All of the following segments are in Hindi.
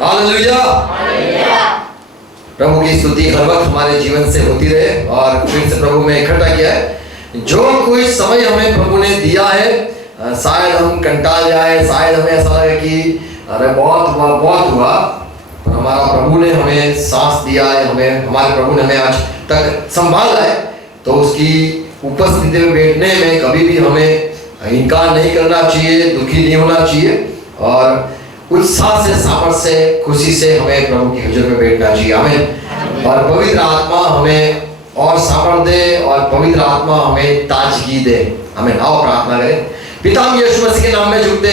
हालेलुया। प्रभु की स्तुति हर वक्त हमारे जीवन से होती रहे। और फिर से प्रभु में इकट्ठा किया है, जो कुछ समय हमें प्रभु ने दिया है, शायद हम कंटाल जाए, शायद हमें ऐसा लगे कि अरे बहुत हुआ, पर हमारा प्रभु ने हमें सांस दिया है, हमें हमारे प्रभु ने हमें आज तक संभाला है, तो उसकी उपस्थिति में बैठने में कभी भी हमें इनकार नहीं करना चाहिए, दुखी नहीं होना चाहिए, और उत्साह से, सामर्थ से, खुशी से हमें प्रभु की हुजूर में बैठना चाहिए। आमीन। और पवित्र आत्मा हमें और सामर्थ दे, और पवित्र आत्मा हमें ताजगी दे। आमीन। आओ प्रार्थना करें। पिता हम यीशु मसीह के नाम में झुकते,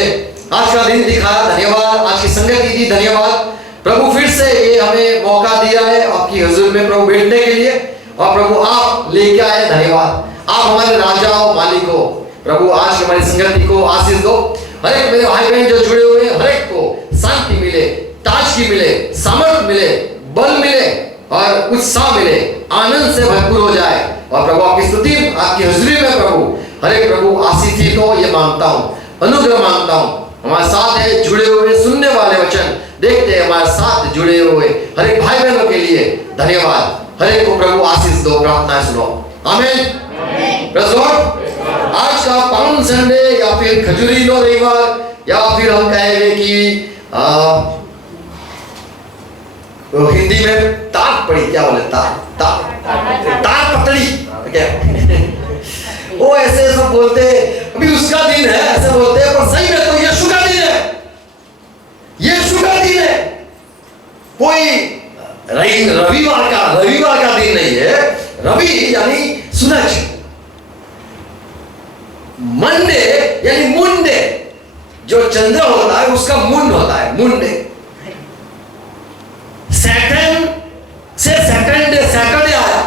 आज का दिन दिखाया, धन्यवाद। आज की संगति दी, धन्यवाद प्रभु। फिर से ये हमें मौका दिया है आपकी हुजूर में प्रभु बैठने के लिए, और प्रभु आप लेके आए, धन्यवाद। आप हमारे राजा और मालिक हो प्रभु। आज हमारी संगति को आशीष दो। हर एक मेरे भाई बहन जो जुड़े हुए हैं, हर एक को शांति मिले, ताजगी मिले, सामर्थ मिले, बल मिले और उत्साह मिले, आनंद से भरपूर हो जाए। और प्रभु आपकी स्तुति, आपकी हुजूरी में प्रभु हर एक प्रभु आशीषित हो, ये मांगता हूँ, अनुग्रह मांगता हूँ। हमारे साथ है जुड़े हुए सुनने वाले वचन देखते हैं, हमारे साथ जुड़े हुए हर एक भाई बहनों के लिए धन्यवाद। हर एक को प्रभु आशीष दो, प्रार्थना सुनो। आमीन। Praise Lord. आज का पावन संडे या फिर खजूरीनो रविवार, या फिर हम कहेंगे कि हिंदी में ताक पड़ी, क्या बोले, ताक पतड़ी क्या वो ऐसे सब बोलते हैं, अभी उसका दिन है ऐसे बोलते हैं, पर सही में तो यीशु का दिन है, यीशु का दिन है। कोई रविवार का दिन नहीं है। रवि यानी सूरज, मंडे यानी मुंडे, जो चंद्र होता है उसका मुंड होता है, मुंडे। सैटरडे आया,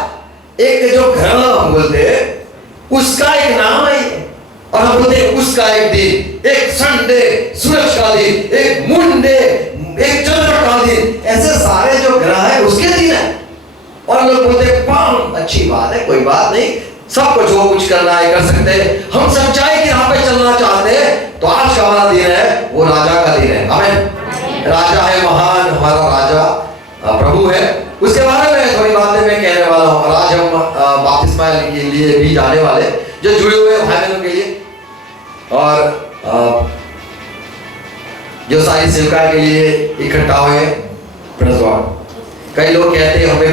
एक जो ग्रह हम बोलते हैं उसका एक नाम है, और हम बोलते हैं उसका एक दिन, एक संडे सूरज का दिन, एक मुंडे, एक चंद्र का दिन, ऐसे सारे जो ग्रह है उसके दिन है। और लोग बोलते हैं पाम, अच्छी बात है, कोई बात नहीं, सबको जो कुछ करना है कर सकते हैं। हम सच्चाई के राह पे चलना चाहते हैं, तो आज का हमारा दिन है वो राजा का दिन है। आमीन। राजा है महान, हमारा राजा प्रभु है, उसके बारे में थोड़ी बातें मैं कहने वाला हूँ। और आज हम बपतिस्मा के लिए भी जाने वाले, जो जुड़े हुए भाई बहनों के लिए, और जो सारी सेवकाएं के लिए इकट्ठा हुए। Praise Lord. कई लोग कहते हैं हमें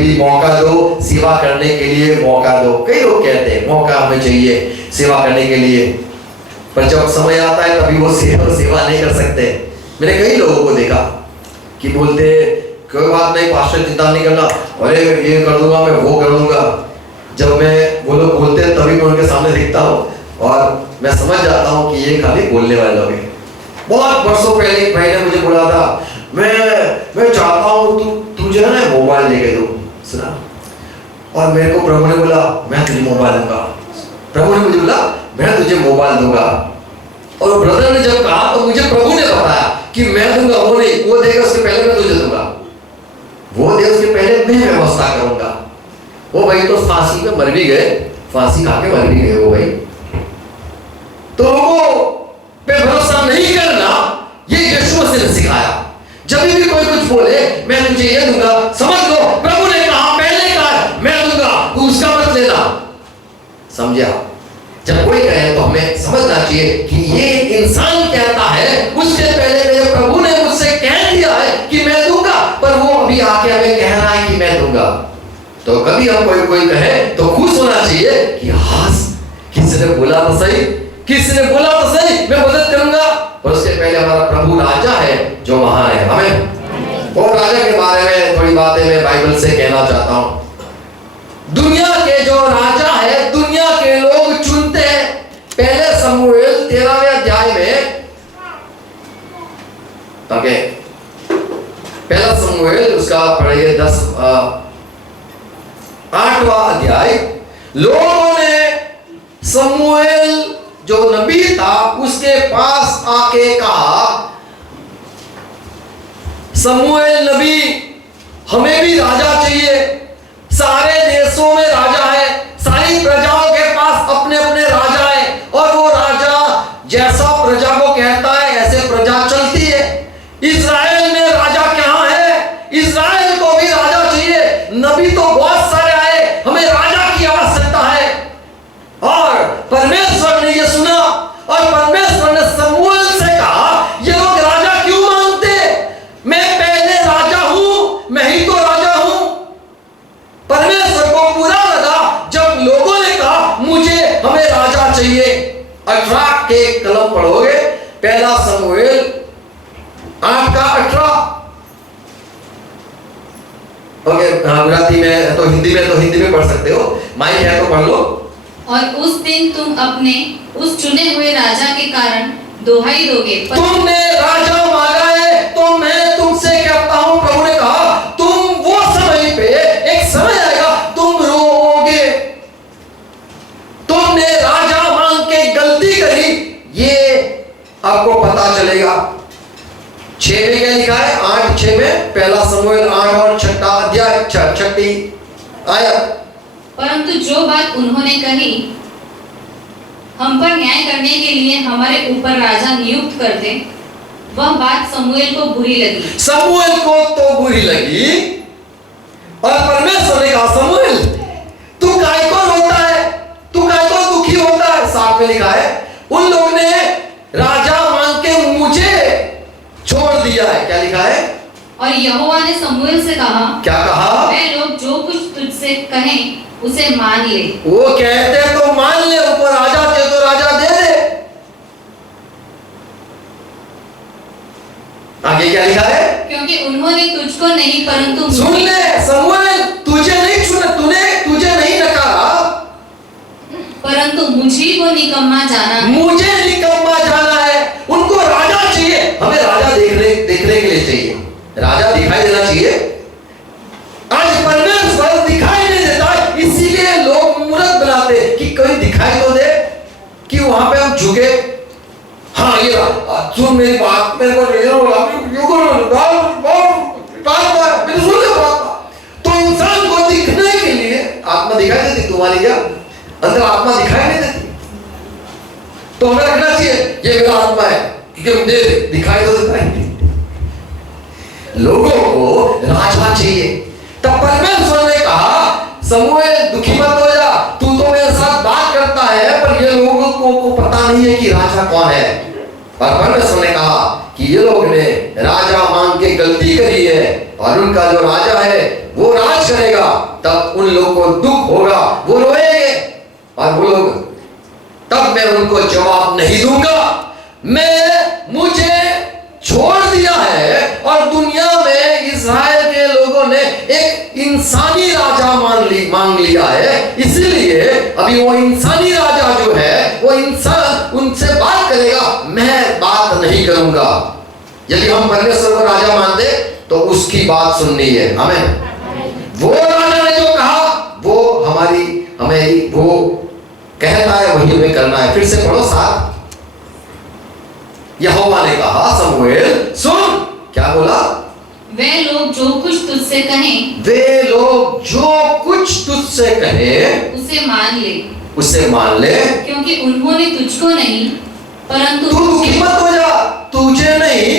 भी मौका दो, सेवा करने के लिए मौका दो। कई लोग कहते हैं मौका हमें चाहिए सेवा करने के लिए, पर जब समय आता है तभी वो सेवा नहीं कर सकते। मैंने कई लोगों को देखा कि बोलते कोई बात नहीं पास्टर, चिंता नहीं करना, अरे ये कर दूंगा मैं, वो कर दूंगा। जब मैं वो लोग बोलते हैं तभी मैं उनके सामने दिखता हूँ, और मैं समझ जाता हूँ कि ये खाली बोलने वाले लोग हैं। बहुत वर्षों पहले एक भाई ने मुझे बोला था, मैं चाहता हूँ तू जो है ना मोबाइल लेके दो, सुना। और मेरे को प्रभु ने बोला मैं तुझे मोबाइल दूंगा। प्रभु ने मुझे बोला मैं तुझे मोबाइल दूंगा। और ब्रदर ने जब कहा तो मुझे प्रभु ने बताया कि मैं दूंगा, वो नहीं, वो देगा उसके पहले मैं तुझे दूंगा, वो दे उसके पहले मैं व्यवस्था करूंगा। वो भाई तो फांसी में मर भी गए, फांसी खा के मर भी गए वो भाई। तो लोगों पे भरोसा नहीं करना, ये यीशु मसीह ने सिखाया। जब भी कोई कुछ बोले मैं तुझे ये दूंगा, समझ लो प्रभु ने कहा, पहले कहा मैं दूंगा, उसका मत लेना। समझा? जब कोई कहे तो हमें समझना चाहिए कि ये इंसान कहता है, उससे पहले मेरे प्रभु ने मुझसे कह दिया है कि मैं दूंगा, पर वो अभी आके हमें कह रहा है कि मैं दूंगा। तो कभी हम कोई कहे तो खुश होना चाहिए कि हाँ किसी ने बोला तो सही, किसी ने बोला तो सही, मैं मदद करूंगा। और उसके पहले हमारा प्रभु राजा है जो महान है। हमें और राजा के बारे में थोड़ी बातें मैं बाइबल से कहना चाहता हूं। दुनिया के जो राजा है, दुनिया के लोग चुनते हैं। पहले शमूएल 13वें अध्याय में, ओके, पहला शमूएल उसका पढ़िए 8वां अध्याय। लोगों ने शमूएल जो नबी था उसके पास आके कहा, शमूएल नबी हमें भी राजा चाहिए, सारे देशों में राजा है, सारी प्रजाओं के पास अपने अपने राजा है, और वो राजा जैसा प्रजा को कहता है ऐसे प्रजा चलती है। इस्राएल में गुजराती में तो हिंदी में पढ़ सकते हो, माइक है तो पढ़ लो। और उस दिन तुम अपने उस चुने हुए राजा के कारण दोहाई दोगे। तुमने राजा मांगा है तो मैं तुमसे कहता हूं, प्रभु ने कहा, तुम वो समय पे, एक समय आएगा तुम रोओगे। तुमने राजा मांग के गलती करी, ये आपको पता चलेगा। 6 में क्या लिखा है? 8:6 में, पहला समूएल 8 और 6 अध्याय 6 आयत। परंतु जो बात उन्होंने कही, हम पर न्याय करने के लिए हमारे ऊपर राजा नियुक्त कर दे, वह बात समूएल को बुरी लगी। समूएल को तो बुरी लगी, और परमेश्वर ने कहा, समूएल तू काय को रोता है, तू काय को दुखी होता है? 7 में लिखा है, उन लोगों ने राजा मांग के मुझे छोड़ दिया है। क्या लिखा है? और यहोवा ने समूएल से कहा, क्या कहा? वे लोग जो कुछ तुझसे कहें उसे मान ले। वो कहते तो मान ले, ऊपर राजा थे तो राजा दे दे। आगे क्या लिखा है? क्योंकि उन्होंने तुझको नहीं परंतु सुन ले समूएल, तुझे नहीं चुना, तुझे नहीं नकारा, परंतु मुझी को निकम्मा जाना। मुझे निकम्मा जाना है। उनको राजा चाहिए, हमें राजा देखने के लिए चाहिए, राजा दिखाई देना चाहिए। आज परमेश्वर दिखाई नहीं देता, इसीलिए लोग मूर्ख बनाते कि कोई दिखाई तो दे, कि वहां पे हम झुके। हाँ ये सुन मेरी बात, मेरे को तो इंसान को दिखने के लिए आत्मा दिखाई देती, तुम्हारी क्या अंदर आत्मा दिखाई नहीं देती, तो हमें रखना चाहिए ये मेरा आत्मा है, क्योंकि मुझे दिखाई तो देता ही। लोगों को राजा चाहिए। तब परमेश्वर ने कहा, समूएल दुखी मत हो जा, तू तो मेरे साथ बात करता है, पर ये लोगों को पता नहीं है कि राजा कौन है। और परमेश्वर ने कहा कि ये लोग ने राजा मांग के गलती करी है, और उनका जो राजा है वो राज करेगा, तब उन लोगों को दुख होगा, वो रोएंगे, और वो लोग, तब मैं उनको जवाब नहीं दूंगा। मुझे छोड़ दिया है, और दुनिया में इस्राएल के लोगों ने एक इंसानी राजा मांग लिया है, इसलिए अभी वो इंसानी राजा जो है, वो इंसान उनसे बात करेगा, मैं बात नहीं करूंगा। यदि हम परमेश्वर को राजा मानते तो उसकी बात सुननी है, हमें वो राजा ने जो कहा वो हमें वो कहता है वही हमें करना है। फिर से पढ़ो 7। यहोवा ने कहा, समूएल सुन, क्या बोला? वे लोग जो कुछ तुझसे कहें, वे लोग जो कुछ तुझसे कहें उसे मान ले, क्योंकि उन्होंने तुझको नहीं परंतु तू दुखी मत हो जा, तुझे नहीं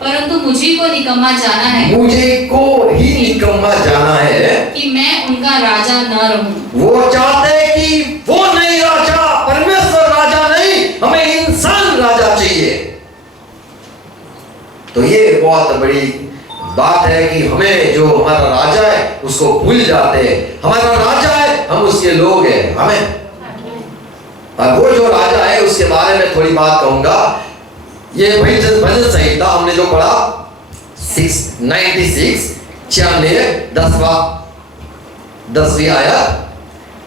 परंतु मुझी को निकम्मा जाना है, मुझे को ही निकम्मा जाना है, कि मैं उनका राजा न रहूं। वो चाहते हैं कि वो नहीं राजा, परमेश्वर राजा नहीं, हमें इंसान राजा चाहिए। तो ये बहुत बड़ी बात है कि हमें जो हमारा राजा है उसको भूल जाते हैं। हमारा राजा है, हम उसके लोग हैं, हमें, और वो जो राजा है उसके बारे में थोड़ी बात कहूंगा। ये भजन संहिता हमने जो पढ़ा 96 10वीं आयत,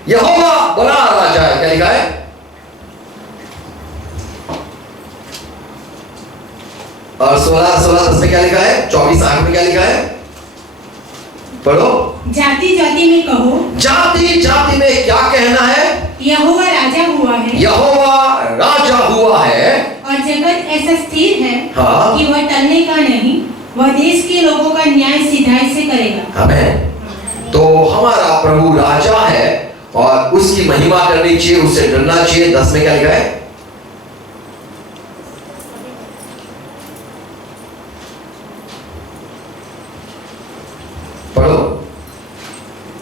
यहोवा बड़ा राजा है। क्या लिखा है? और 16:10 में क्या लिखा है? 24:8 में क्या लिखा है? पढ़ो। जाति जाति में कहो, जाति जाति में क्या कहना है? यहोवा राजा हुआ है, यहोवा राजा हुआ है, और जगत ऐसा स्थिर है हाँ, कि वह टलने का नहीं, वह देश के लोगों का न्याय सिधाई से करेगा। आमीन। तो हमारा प्रभु राजा है और उसकी महिमा करनी चाहिए, उससे डरना चाहिए। 10 में क्या लिखा है? पढ़ो।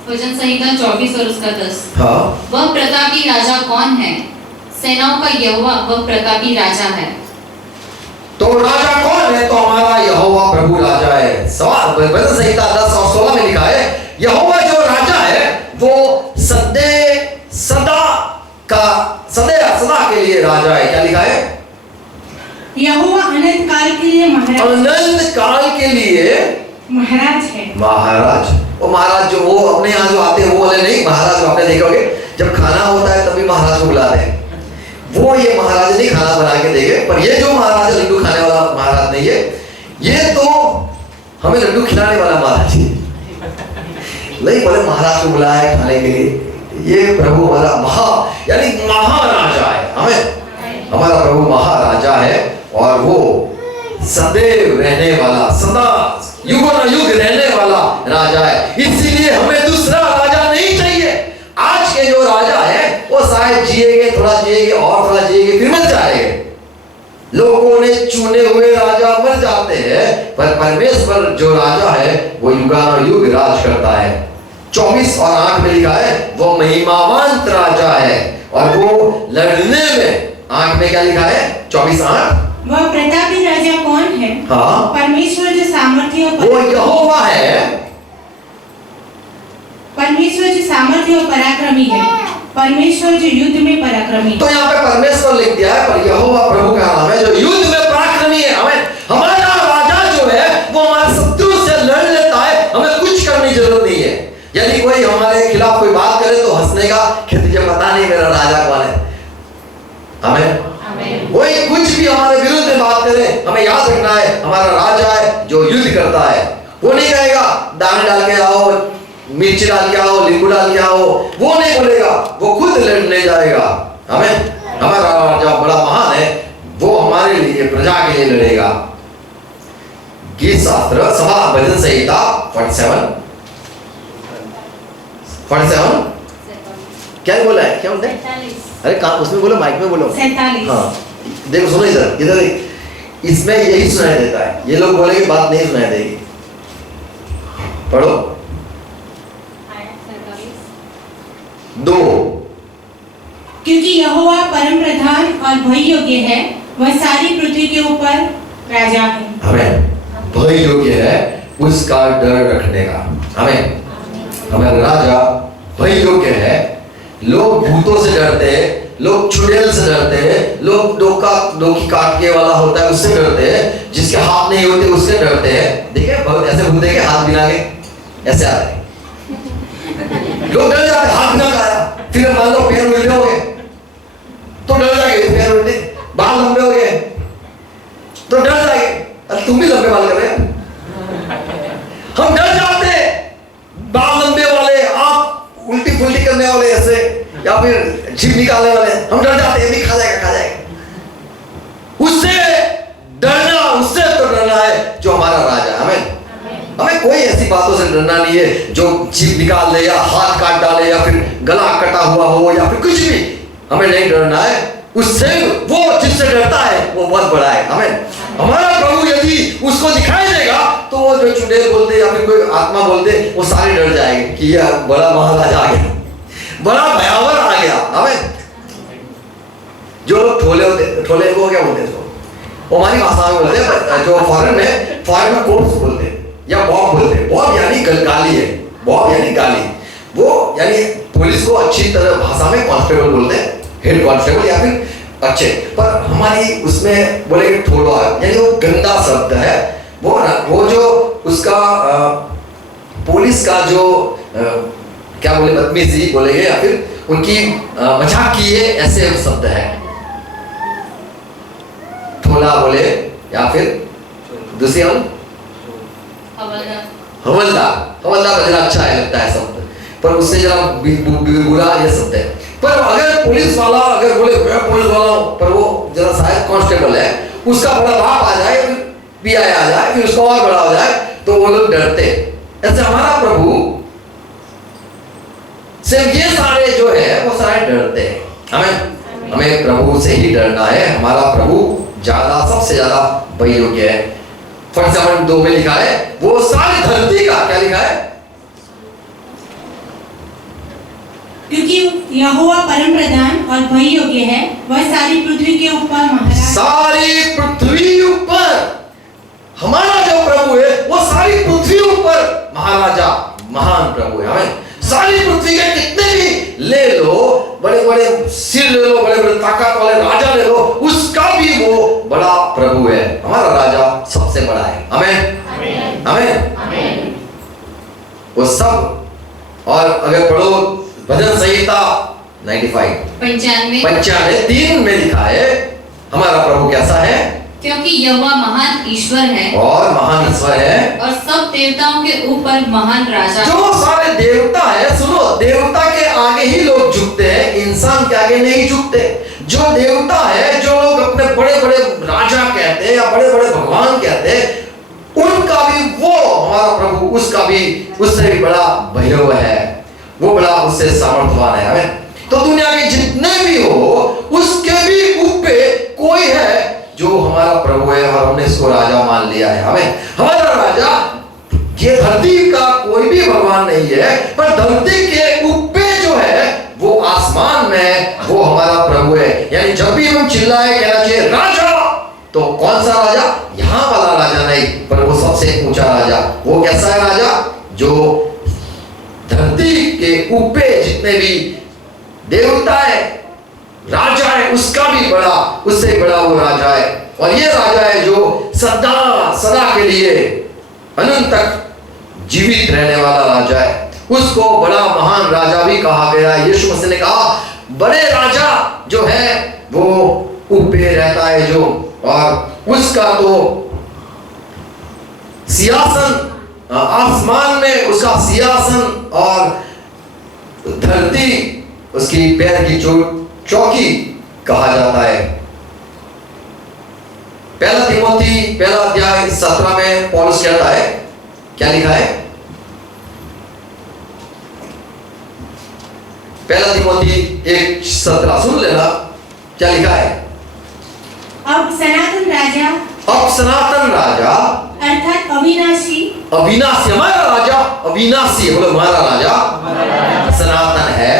भजन संहिता 24 और उसका 10। हाँ, वह प्रतापी राजा कौन है? सेनाओं का यहोवा वह प्रतापी राजा है। तो राजा कौन है? तो हमारा यहोवा प्रभु राजा है। सवाल भजन संहिता 10 और 16 में लिखा है, यहोवा जो राजा है वो सदा के लिए राजा है। क्या लिखा है? यहोवा अनंत काल के लिए महाराज, अनंत काल के लिए महाराज है। महाराज, वो महाराज जो वो अपने यहाँ जो आते हैं वो वाले नहीं, महाराज जो आपने देखोगे जब खाना होता है तभी महाराज को बुलाते हैं, वो ये महाराज नहीं खाना बना के देंगे। पर ये जो महाराज है लड्डू खाने वाला महाराज नहीं है, ये तो हमें लड्डू खिलाने वाला महाराज है। नहीं बोले महाराज को बुलाया है खाने के लिए, ये प्रभु हमारा यानी महाराजा है। हमें हमारा प्रभु महाराजा है और वो सदैव रहने वाला, सदा युग रहने वाला राजा है। इसीलिए हमें दूसरा राजा नहीं चाहिए। आज के जो राजा है वो शायद जिएंगे, थोड़ा जिएंगे और थोड़ा जिएंगे फिर मर जाएंगे। लोगों ने चुने हुए राजा मर जाते हैं, पर परमेश्वर जो राजा है वो युगानुयुग राज करता है। 24 और 8 में लिखा है वो महिमावंत राजा है और वो लड़ने में, 8 में क्या लिखा है 24:8, वह प्रतापी राजा कौन है? हाँ, परमेश्वर जो सामर्थ्य वो यहोवा है। परमेश्वर जो सामर्थ्य और पराक्रमी है, परमेश्वर जो युद्ध में पराक्रमी। तो यहाँ पे परमेश्वर लिख दिया है, पर यहोवा प्रभु का नाम है जो युद्ध में पराक्रमी है। हमें हमारा राजा जो है वो हमारे शत्रु से लड़ लेता है, हमें कुछ करने की जरूरत नहीं है। यदि कोई हमारे खिलाफ कोई बात करे तो हंसने का कि तुझे पता नहीं मेरा राजा कौन है। हमें कोई कुछ भी हमारे विरुद्ध में बात करे, हमें याद रखना है हमारा राजा है जो युद्ध करता है। वो नहीं कहेगा दाने डाल के आओ, मिर्ची डाल के आओ, नींबू डाल के आओ, वो नहीं बोलेगा, वो खुद लड़ने जाएगा। हमें हमारा राजा बड़ा महान है, वो हमारे लिए प्रजा के लिए लड़ेगा। गीत शास्त्र सभा भजन संहिता 47 क्या बोला है, क्या बोलते हैं? अरे कहाँ उसमें बोलो, माइक में बोलो। 47। हाँ देखो, सुनो इधर इधर, इसमें यही सुनाई देता है। ये लोग बोलेंगे बात नहीं सुनाई देगी, पढ़ो 2। क्योंकि यहोवा परम प्रधान और भय योग्य है, वह सारी पृथ्वी के ऊपर राजा है। हमें भय योग्य है उसका डर रखने का। हमें हमारा राजा भय योग्य है। लोग भूतों से डरते हैं, लोग चुड़ैल से डरते हैं, लोग डोकी काटने वाला होता है उससे डरते हैं, जिसके हाथ नहीं होते उससे डरते हैं। देखिए बहुत ऐसे भूत देखे हाथ बिना के ऐसे आते हैं, लोग डर जाते, हाथ बिना खाया, फिर मान लो पैर उल्टे हो गए तो डर जाएंगे, पैर उल्टे, बाल लंबे हो गए तो डर जाएंगे। तुम भी लंबे बाल कर रहे हैं, हम डर जाते हैं। बाल लंबे वाले, आप उल्टी पुल्टी करने वाले ऐसे, या फिर जीभ निकालने वाले, हम डर जाते हैं, भी खा जाएगा। उससे डरना, उससे तो डरना है जो हमारा राजा। हमें कोई ऐसी बातों से डरना नहीं है जो जीभ निकाल ले या हाथ काट डाले या फिर गला कटा हुआ हो या फिर कुछ भी, हमें नहीं डरना है उससे। वो जिससे डरता है वो बहुत बड़ा है। हमें हमारा प्रभु यदि उसको दिखाई देगा तो वो जो चुड़ैल बोलते या फिर कोई आत्मा बोलते वो सारे डर जाएंगे कि यह बड़ा महाराजा आ गया, बड़ा भयावर आ गया। हमें जो लोग ठोले को क्या बोलते हैं, वो हमारी भाषा में बोलते हैं, जो फॉरेन में कोर्स बोलते हैं या बॉब बोलते हैं। बॉब यानी गाली है, बॉब यानी गाली। वो यानी पुलिस को अच्छी तरह भाषा में कांस्टेबल बोलते हैं, हेड कांस्टेबल या फिर अच्छे, पर हमारी उसमें बोलेंगे ठोला, यानी वो गंदा शब्द है। वो जो उसका पुलिस का जो क्या बोले, बदतमीजी बोलेंगे या फिर उनकी मजाक की है, ऐसे शब्द है। ठोला बोले या फिर दूसरी हवलदार बजना अच्छा है, लगता है शब्द, पर उससे जरा बुरा ये शब्द है। पर अगर पुलिस वाला अगर बोले मैं पुलिस वाला हूं, पर वो जरा शायद कांस्टेबल है, उसका बड़ा बाप आ जाए, फिर पीआई आ जाए, फिर उसका और बड़ा हो जाए तो वो लोग डरते। ऐसे हमारा प्रभु से ये सारे जो है वो सारे डरते हैं। हमें प्रभु से ही डरना है। हमारा प्रभु ज्यादा, सबसे ज्यादा भय योग्य है। 47:2 में लिखा है वो सारी धरती का, क्या लिखा है, क्योंकि यहोवा परम प्रधान और भय योग्य है, वह सारी पृथ्वी के ऊपर महाराज। सारी पृथ्वी ऊपर हमारा जो प्रभु है वो सारी पृथ्वी ऊपर महाराजा, महान प्रभु है। हमें सारी पृथ्वी के कितने भी ले लो, बड़े बड़े सिर ले लो, बड़े बड़े ताकत वाले राजा ले लो, उसका भी वो बड़ा प्रभु है। हमारा राजा सबसे बड़ा है। हमें सब। और अगर पढ़ो भजन संहिता 95 95 3 में लिखा है हमारा प्रभु कैसा है, क्योंकि यहोवा महान ईश्वर है और महान ईश्वर है, और सब देवताओं के ऊपर महान राजा है। जो सारे देवता है, सुनो, देवता के आगे ही लोग झुकते हैं, इंसान के आगे नहीं झुकते। जो देवता है, जो लोग अपने बड़े बड़े राजा कहते हैं या बड़े बड़े भगवान कहते हैं, उनका भी वो हमारा प्रभु, उसका भी उससे भी बड़ा भैरव है, वो बड़ा उससे सामर्थ्यवान है। हमें तो दुनिया के जितने भी हो उसके भी ऊपर कोई है जो हमारा प्रभु है, और हमने इसको राजा मान लिया है। हमें हमारा राजा, ये धरती का कोई भी भगवान नहीं है, पर धरती के ऊपर जो है वो आसमान में वो हमारा प्रभु है। यानी जब भी हम चिल्लाए कहना चाहिए राजा, तो कौन सा राजा? यहाँ वाला राजा नहीं, पर वो सबसे ऊंचा राजा। वो कैसा है राजा? जो धरती के ऊपर जितने भी देवता है, राजा है, उसका भी बड़ा, उससे बड़ा वो राजा है। और ये राजा है जो सदा सदा के लिए अनंत तक जीवित रहने वाला राजा है। उसको बड़ा महान राजा भी कहा गया है। यीशु मसीह ने कहा बड़े राजा जो है वो ऊपर रहता है जो, और उसका तो सिंहासन आसमान में, उसका सिंहासन, और धरती उसकी पैर की चौकी कहा जाता है। पहला तिमोथी पहला अध्याय 17 में पौलुस कहता है, क्या लिखा है? पहला तिमोथी 1:17 सुन लेना, क्या लिखा है? अब सनातन राजा अर्थात अविनाशी हमारा राजा अविनाशी, बोलो हमारा राजा सनातन है,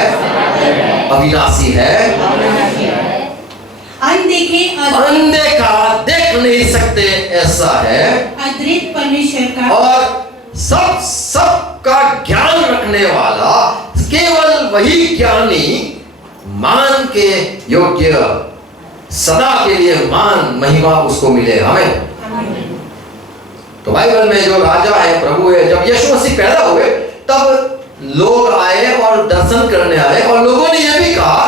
अविनाशी है, अनदेखा देख नहीं सकते ऐसा है, अद्वितीय परमेश्वर का, और सब का ज्ञान रखने वाला, केवल वही ज्ञानी मान के योग्य, सदा के लिए मान महिमा उसको मिले। हमें तो बाइबल में जो राजा है, प्रभु है, जब यीशु मसीह पैदा हुए तब लोग आए और दर्शन करने आए, और लोगों ने यह भी कहा,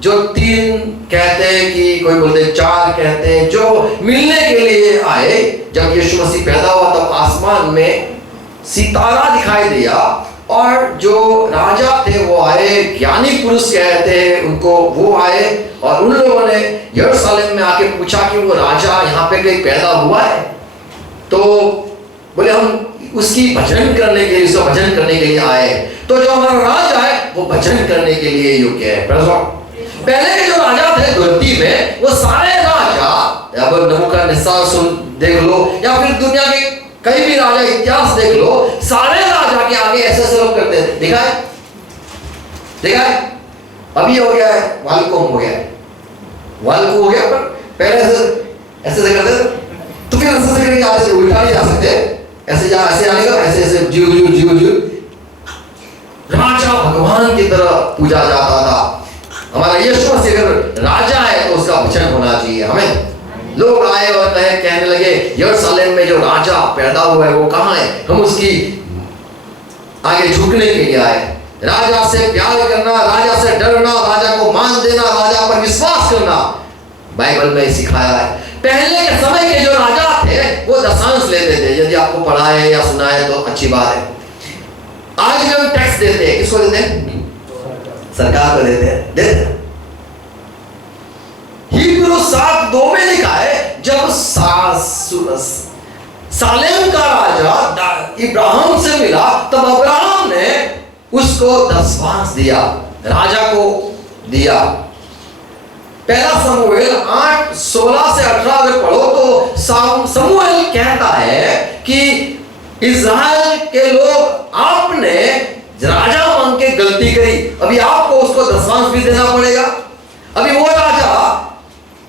जो 3 कहते हैं कि कोई बोलते 4 कहते हैं, जो मिलने के लिए आए। जब यीशु मसीह पैदा हुआ तब आसमान में सितारा दिखाई दिया, और जो राजा थे वो आए, ज्ञानी पुरुष कहते हैं उनको, वो आए, और उन लोगों ने यरूशलेम में आके पूछा कि वो राजा यहाँ पे कहीं पैदा हुआ है? तो बोले हम उसकी भजन करने के लिए, उसका भजन करने के लिए आए। तो जो हमारा राजा है वो भजन करने के लिए योग्य है। पहले के जो राजा थे धरती में, वो सारे राजा, अब नबूकदनेस्सर सुन देख लो, या फिर दुनिया के कई भी राजा इतिहास देख लो, सारे राजा के आगे ऐसे ऐसे लोग करते थे। देखा है? अभी हो गया है वालकोम हो गया है, वालको हो गया, पर पहले ऐसे करते थे, तो फिर ऐसे करके आते थे, उल्टा नहीं जा सकते, ऐसे आने का, ऐसे जीव राजा भगवान की तरह पूजा जाता था। हमारा यीशु मसीह अगर राजा है तो उसका वचन होना चाहिए। हमें लोग आए और कहने लगे यरूशलेम में जो राजा पैदा हुआ है वो कहाँ है? हम उसकी आगे झुकने के लिए आए। राजा से प्यार करना, राजा से डरना, राजा को मान देना, राजा पर विश्वास करना बाइबल में सिखाया है। पहले के समय के जो राजा थे वो दशांश लेते थे। यदि आपको पढ़ाए या सुनाए तो अच्छी बात है। आज भी हम टैक्स देते हैं, किसको देते हैं? सरकार को देते हैं। हिब्रू 7:2 में लिखा है, जब सालेम का राजा इब्राहिम से मिला तब अब्राहम ने उसको दशवांश दिया, राजा को दिया। पहला शमूएल 8:16 से 18 अगर पढ़ो तो शमूएल कहता है कि इस्राएल के लोग आपने राजा मांग के गलती करी, अभी आपको उसको दशवांश भी देना पड़ेगा। अभी वो राजा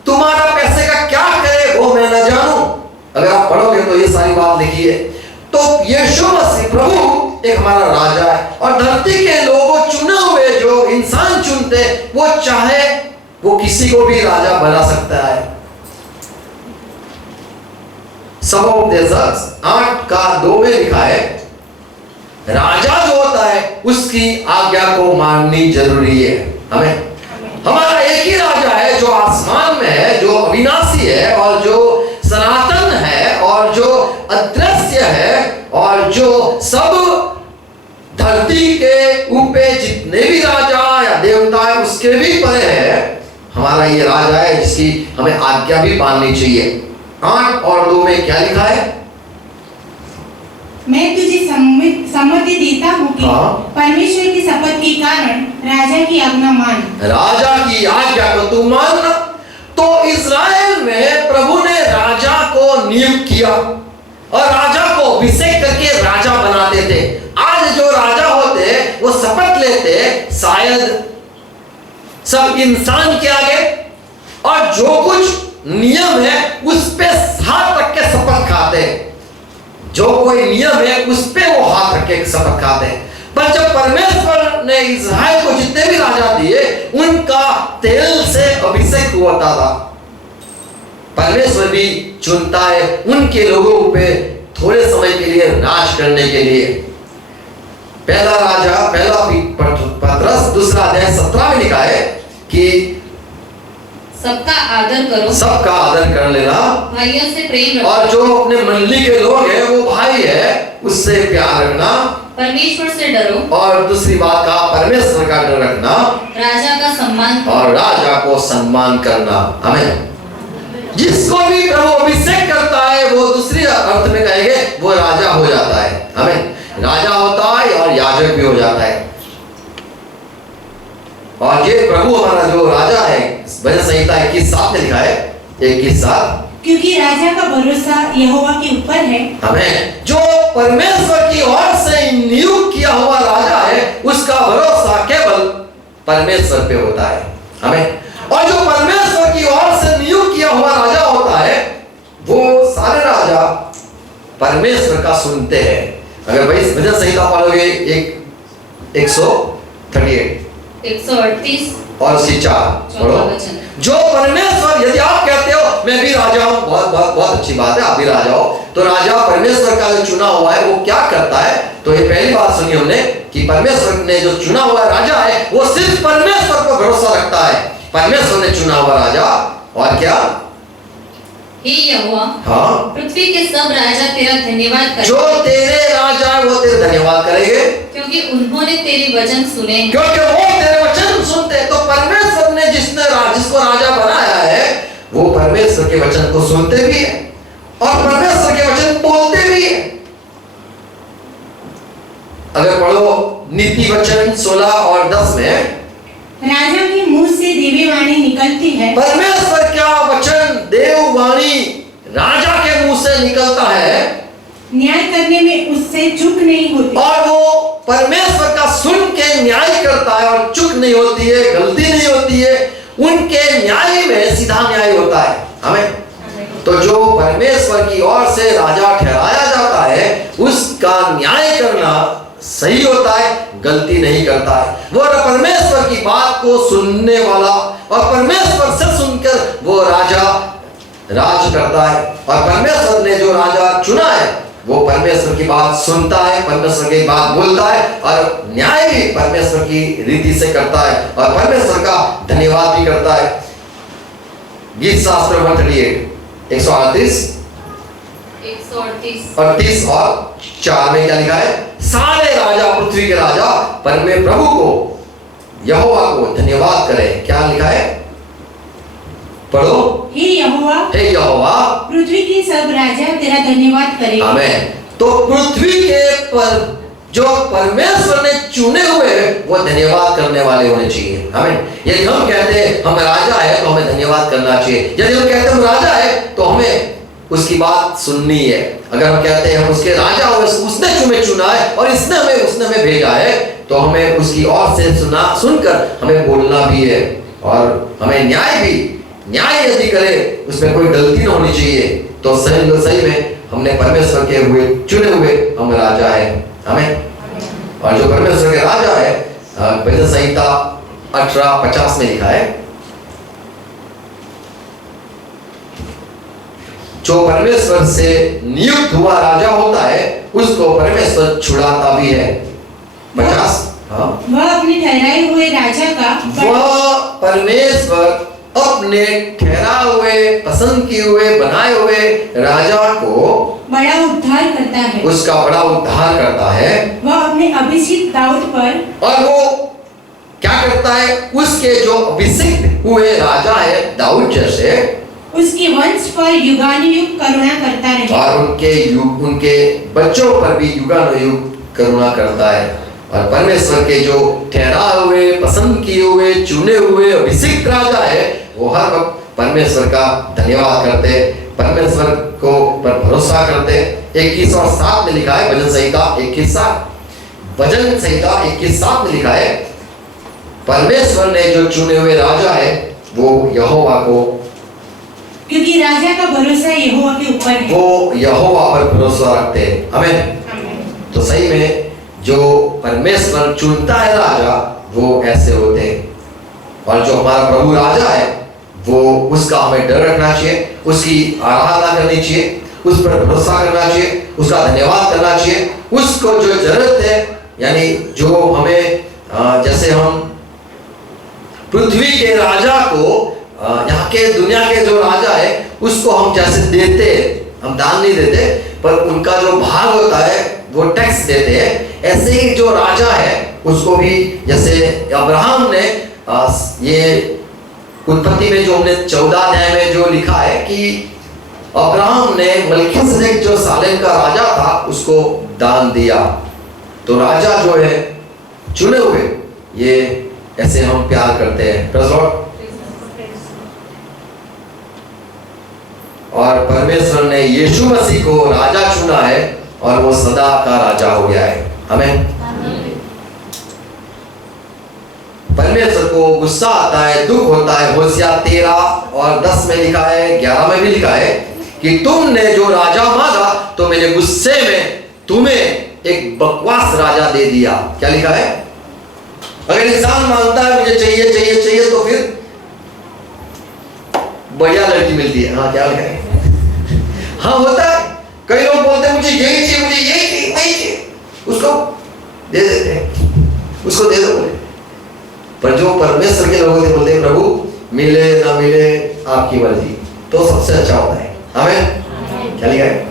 तुम्हारा पैसे का क्या करे वो मैं न जानूं। अगर आप पढ़ोगे तो ये सारी बात लिखी है। तो यीशु मसीह प्रभु एक हमारा राजा है, और धरती के लोगों चुने हुए जो इंसान चुनते वो चाहे वो किसी को भी राजा बना सकता है। सब ऑफ 8:2 में लिखा है, राजा जो उसकी आज्ञा को माननी जरूरी है। हमें हमारा एक ही राजा है जो आसमान में है, जो अविनाशी है और जो सनातन है और जो अदृश्य है और जो सब धरती के ऊपर जितने भी राजा या देवता है उसके भी परे है। हमारा ये राजा है जिसकी हमें आज्ञा भी माननी चाहिए। 8 और 2 में क्या लिखा है? मैं तुझे सम्मति देता हूँ कि परमेश्वर की शपथ के कारण राजा की आज्ञा मान। राजा की आज्ञा को तू मान। तो इस्राएल में प्रभु ने राजा को नियुक्त किया और राजा को अभिषेक करके राजा बनाते थे। आज जो राजा होते वो शपथ लेते शायद सब इंसान के आगे, और जो कुछ नियम है उस पे हाथ रख के शपथ खाते हैं। जो कोई नियम है उस पे वो हाथ रख के शपथ खाते हैं। पर जब परमेश्वर ने इस्राएल को जितने भी राजा दिए उनका तेल से अभिषेक होता था। परमेश्वर भी चुनता है उनके लोगों पे थोड़े समय के लिए राज करने के लिए। पहला पत्रस 2 अध्याय 17 में लिखा है कि सबका आदर करो, सबका आदर कर लेना, भाइयों से प्रेम रखो, और जो अपने मंडली के लोग हैं वो भाई है उससे प्यार रखना, परमेश्वर से डरो, और दूसरी बात का परमेश्वर का डर रखना, राजा का सम्मान करो, और राजा को सम्मान करना। हमें जिसको भी प्रभु अभिषेक करता है वो दूसरी अर्थ में कहेंगे वो राजा हो जाता है। हमें राजा होता है और याजक भी हो जाता है। और ये प्रभु हमारा जो राजा है भजन संहिता 21:7 में लिखा है 21:7, क्योंकि राजा का भरोसा यहोवा के ऊपर है। हमें जो परमेश्वर की ओर से नियुक्त किया हुआ राजा है उसका भरोसा केवल परमेश्वर पे होता है। हमें और जो परमेश्वर की ओर से नियुक्त किया हुआ राजा होता है वो सारे राजा परमेश्वर का सुनते हैं। अगर भाई भजन संहिता पढ़ोगे 138 और उसकी 4 पढ़ो। जो परमेश्वर, यदि आप कहते हो मैं भी राजा हूं, बहुत अच्छी बात है, आप भी राजा हो, तो राजा परमेश्वर का जो चुना हुआ है वो क्या करता है? तो ये पहली बात सुनी हमने कि परमेश्वर ने जो चुना हुआ राजा है वो सिर्फ परमेश्वर पर भरोसा रखता है। परमेश्वर ने चुना हुआ राजा, और क्या? हे यहोवा, हाँ, पृथ्वी के सब राजा तेरा धन्यवाद करेंगे। जो तेरे राजा है वो तेरे धन्यवाद करेंगे, क्योंकि उन्होंने तेरे वचन सुने हैं। क्योंकि वो तेरे वचन सुनते हैं। तो परमेश्वर ने जिसको राजा बनाया है वो परमेश्वर के वचन को सुनते भी है और परमेश्वर के वचन बोलते भी है। अगर पढ़ो नीति वचन 16 और 10 में, राजा के मुंह से देववाणी निकलती है। परमेश्वर का वचन देववाणी राजा के मुंह से निकलता है, न्याय करने में उससे चूक नहीं होती, और वो परमेश्वर का सुन के न्याय करता है और चूक नहीं होती है, गलती नहीं होती है। उनके न्याय में सीधा न्याय होता है। हमें तो जो परमेश्वर की ओर से राजा ठहराया जाता है उसका न्याय करना सही होता है, गलती नहीं करता है। वो परमेश्वर की बात को सुनने वाला और परमेश्वर से सुनकर वो राजा राज करता है। और परमेश्वर ने जो राजा चुना है वो परमेश्वर की बात सुनता है, परमेश्वर की बात बोलता है और न्याय भी परमेश्वर की रीति से करता है और परमेश्वर का धन्यवाद भी करता है। गीत शास्त्र 138 38 और 4 में क्या लिखा है? सारे राजा, पृथ्वी के राजा परमे प्रभु को, यहोवा को धन्यवाद करें। क्या लिखा है? पढ़ो। हे यहोवा, पृथ्वी के सब राजा तेरा धन्यवाद करें। आमीन। तो पृथ्वी के पर जो परमेश्वर ने चुने हुए वो धन्यवाद करने वाले होने चाहिए। आमीन। यदि हम कहते हैं हम राजा है तो हमें धन्यवाद करना चाहिए। यदि हम कहते हैं हम राजा है तो हमें उसकी बात सुननी है। अगर हम कहते हैं हम उसके राजा हो, उसने हमें चुना है और उसने हमें भेजा है, तो हमें उसकी ओर से सुनकर हमें बोलना भी है और हमें न्याय यदि करे उसमें कोई गलती न होनी चाहिए। तो सही में हमने परमेश्वर के हुए चुने हुए हम राजा है। हमें और जो परमेश्वर के राजा है, भजन संहिता 18:50 में लिखा है, जो परमेश्वर से नियुक्त हुआ राजा होता है उसको परमेश्वर छुड़ाता भी है। 50 हाँ, वह अपने ठहराए हुए राजा का वह परमेश्वर अपने ठहराए हुए, पसंद किए हुए, बनाए हुए राजा को बड़ा उद्धार करता है। उसका बड़ा उद्धार करता है। वह अपने अभिषिक्त दाऊद पर और वो क्या करता है? उसके जो अभिषिक्त हुए राजा है दाऊद जैसे, उसके वंश पर युगानुयुग करुणा करता रहे। और उनके बच्चों पर भी युगानुयुग करुणा करता है। और परमेश्वर के जो ठहराए हुए, पसंद किए हुए, चुने हुए अभिषिक्त राजा है, वो हर वक्त परमेश्वर का धन्यवाद करते, परमेश्वर को पर भरोसा करते। 21:7 में लिखा है, भजन संहिता 21:7 में लिखा है, परमेश्वर ने जो चुने हुए राजा है वो यहोवा को, क्योंकि राजा का भरोसा यहोवा के ऊपर है। वो यहोवा पर भरोसा रखते हैं। आमीन। तो सही में जो परमेश्वर चुनता है राजा, वो ऐसे होते हैं। और जो हमारा प्रभु राजा है, वो उसका हमें डर रखना चाहिए, उसकी आराधना करनी चाहिए, उस पर भरोसा करना चाहिए, उसका धन्यवाद करना चाहिए। उसको जो जरूरत है, यानी जो हमें जैसे हम पृथ्वी के राजा को, यहाँ के दुनिया के जो राजा है उसको हम जैसे देते, हम दान नहीं देते, पर उनका जो भाग होता है वो टैक्स देते हैं। ऐसे ही जो राजा है उसको भी, जैसे अब्राहम ने ये उत्पत्ति में जो हमने 14 अध्याय में जो लिखा है कि अब्राहम ने मलिकिसेदेक जो सालेम का राजा था उसको दान दिया। तो राजा जो है चुने हुए, ये ऐसे हम प्यार करते हैं। Praise Lord. और परमेश्वर ने यीशु मसीह को राजा चुना है और वो सदा का राजा हो गया है। हमें परमेश्वर को गुस्सा आता है, दुख होता है। होशियार 13:10 में लिखा है, 11 में भी लिखा है कि तुमने जो राजा मांगा तो मेरे गुस्से में तुम्हें एक बकवास राजा दे दिया। क्या लिखा है? अगर इंसान मांगता है मुझे चाहिए चाहिए चाहिए, तो फिर बढ़िया लड़की मिलती है। हाँ, क्या लिखा है? हाँ, होता है। कई लोग बोलते हैं मुझे यही चाहिए, मुझे यही चाहिए, वही चाहिए, उसको दे देते हैं, उसको दे दो बोले। पर जो परमेश्वर के लोग बोलते हैं प्रभु मिले ना मिले आपकी मर्जी, तो सबसे अच्छा होता है। आमीन। क्या लिखा है?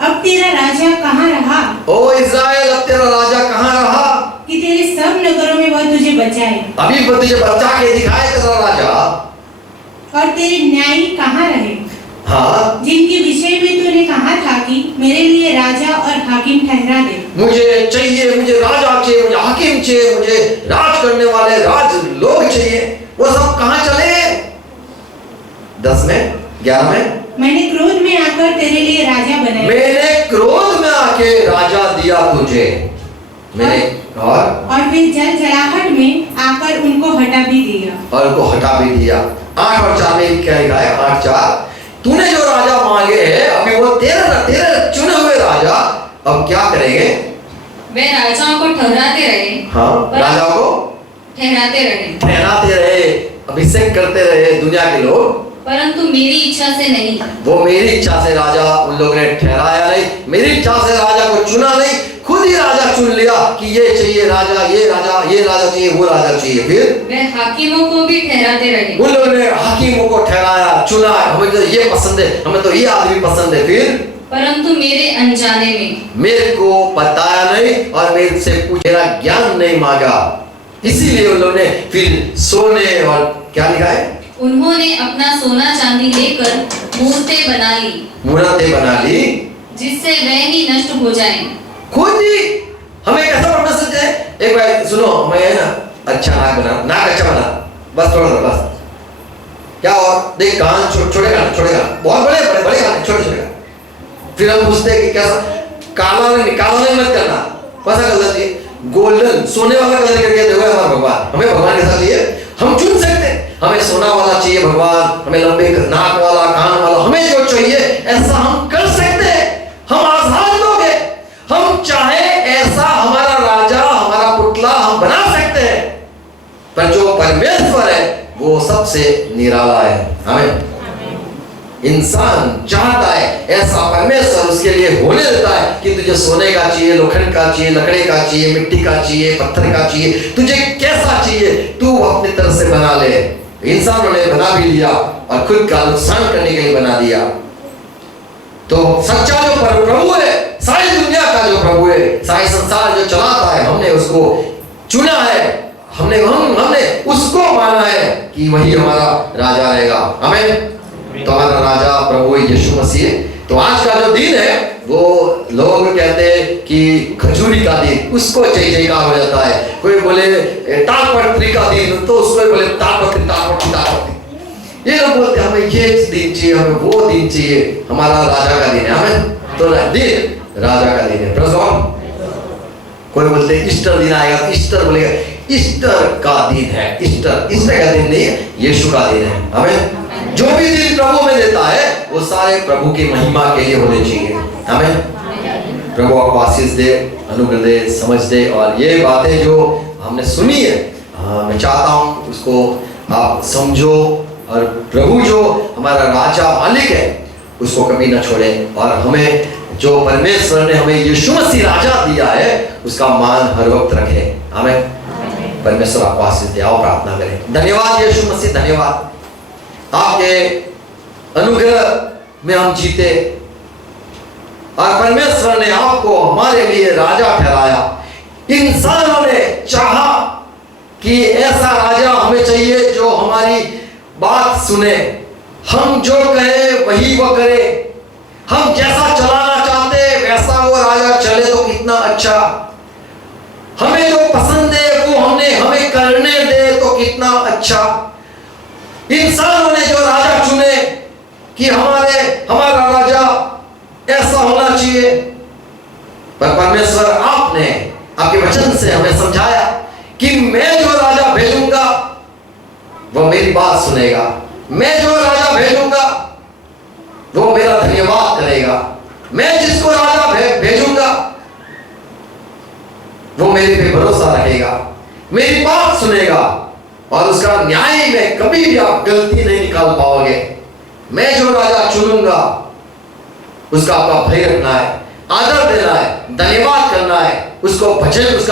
अब तेरा राजा कहाँ रहा? ओ इज़राइल, अब तेरा राजा कहाँ रहा कि तेरे सब नगरों में वह तुझे बचाए। अभी तुझे बचा के दिखाए तेरा राजा। और तेरे न्यायी कहाँ रहे? हाँ, जिनके विषय में तूने कहा था कि मेरे लिए राजा और हाकिम ठहरा दे। मुझे चाहिए, मुझे राजा चाहिए, मुझे हाकिम चाहिए, मुझे राज करने वाले राज लोग चाहिए, वो सब कहाँ चले गए? 10 में 11 में मैंने क्रोध में आकर तेरे लिए राजा बनाया। मैंने क्रोध में आके राजा दिया तुझे। मैंने और फिर जलजलाहट में आकर उनको हटा भी दिया। और उनको हटा भी दिया। 8 और 4 में क्या लिखा है? 8:4 तूने जो राजा मांगे हैं, अभी वो तेरे चुने हुए राजा अब क्या करेंगे? वे राजाओं को ठहराते रहे। हाँ, राजा को ठहराते रहे, अभिषेक करते रहे दुनिया के लोग, परंतु मेरी इच्छा से नहीं। वो मेरी इच्छा से राजा उन लोगों ने ठहराया नहीं, मेरी इच्छा से राजा को चुना नहीं, खुद ही राजा चुन लिया कि ये चाहिए राजा, ये राजा चाहिए, वो राजा चाहिए। फिर वे हाकिमों को भी ठहराते रहे। उन लोगों ने हाकिमों को ठहराया, चुना, हमें तो ये पसंद है, हमें तो ये आदमी पसंद है। फिर परंतु मेरे अनजाने में, मेरे को बताया नहीं और मेरे से मेरा ज्ञान नहीं मांगा, इसीलिए उन लोगों ने फिर सोने और क्या लिखा है? उन्होंने अपना सोना चांदी लेकर मूर्तें बना ली, जिससे वे ही नष्ट हो जाएं। खुद ही हमें कैसा परमेश्वर है? एक बार सुनो, मैं है ना अच्छा नाक अच्छा बना, बस थोड़ा सा, बस क्या और देख, कान छोटे कान, बहुत बड़े कान, छोटे। फिर हम पूछते हैं कि कैसा? काला नहीं मत करना, कैसा कलर चाहिए? गोल्डन, सोने वाला कलर करके देखो हमारा भगवान। हमें भगवान कैसा चाहिए? हम चुन सकते हैं, हमें सोना वाला चाहिए भगवान, हमें लंबे नाक वाला, कान वाला, हमें जो चाहिए ऐसा हम कर सकते हैं। हम आजाद लोग हैं, हम चाहे ऐसा हमारा राजा, हमारा पुतला हम बना सकते हैं। पर जो परमेश्वर है वो सबसे निराला है। हमें इंसान चाहता है ऐसा परमेश्वर उसके लिए होने देता है, किंतु तुझे सोने का चाहिए, लोखंड का चाहिए, लकड़ी का चाहिए, मिट्टी का चाहिए, पत्थर का चाहिए, तुझे कैसा चाहिए तू अपनी तरफ से बना ले। इंसानों ने बना भी लिया और खुद का नुकसान करने के लिए बना दिया। तो सच्चा जो प्रभु है, सारी दुनिया का जो प्रभु है, सारे संसार जो चलाता है, हमने उसको चुना है, हमने उसको माना है कि वही हमारा राजा रहेगा। आमीन। तो हमारा राजा प्रभु यीशु मसीह। तो आज का जो दिन है वो लोग कहते हैं कि खजूरी का दिन, उसको जय जयकार हो जाता है। कोई बोले तालपत्री का दिन, तो उसको बोले तालपत्री। ये लोग बोलते हैं हमें ये दिन चाहिए, हमें वो दिन चाहिए, हमारा राजा का दिन है। हमें तो दिन राजा का दिन है। प्रभु कोई बोलते हैं ईस्टर दिन आएगा, ईस्टर बोलेगा ईस्टर का दिन है। ईस्टर का दिन नहीं है, यीशु का दिन है। हमें जो भी दिन प्रभु में देता है वो सारे प्रभु की महिमा के लिए होने चाहिए। हमें प्रभु आपको आशीष दे, अनुग्रह दे, समझ दे। और ये बातें जो हमने सुनी है, मैं चाहता हूँ उसको आप समझो और प्रभु जो हमारा राजा मालिक है उसको कभी ना छोड़े। और हमें जो परमेश्वर ने हमें यीशु मसीह राजा दिया है उसका मान हर वक्त रखे। हमें परमेश्वर आपको आशीष दे। आओ प्रार्थना करें। धन्यवाद यीशु मसीह, धन्यवाद आपके अनुग्रह में हम जीते और परमेश्वर ने आपको हमारे लिए राजा ठहराया। इंसानों ने चाहा कि ऐसा राजा हमें चाहिए जो हमारी बात सुने, हम जो कहे वही वो करे, हम जैसा चलाना चाहते वैसा वो राजा चले तो कितना अच्छा, हमें जो पसंद है वो हमें करने दे तो कितना अच्छा। इंसानों ने जो राजा चुने कि हमारा राजा ऐसा होना चाहिए, पर परमेश्वर आपने आपके वचन से हमें समझाया कि मैं जो राजा भेजूंगा वो मेरी बात सुनेगा, मैं जो राजा भेजूंगा वो मेरा धन्यवाद करेगा, मैं जिसको राजा भेजूंगा वो मेरे पे भरोसा रखेगा, मेरी बात सुनेगा और उसका न्याय में कभी भी आप गलती नहीं निकाल पाओगे। मैं जो राजा चुनूंगा उसका आपका भय रखना है, आदर देना है, धन्यवाद करना है, उसका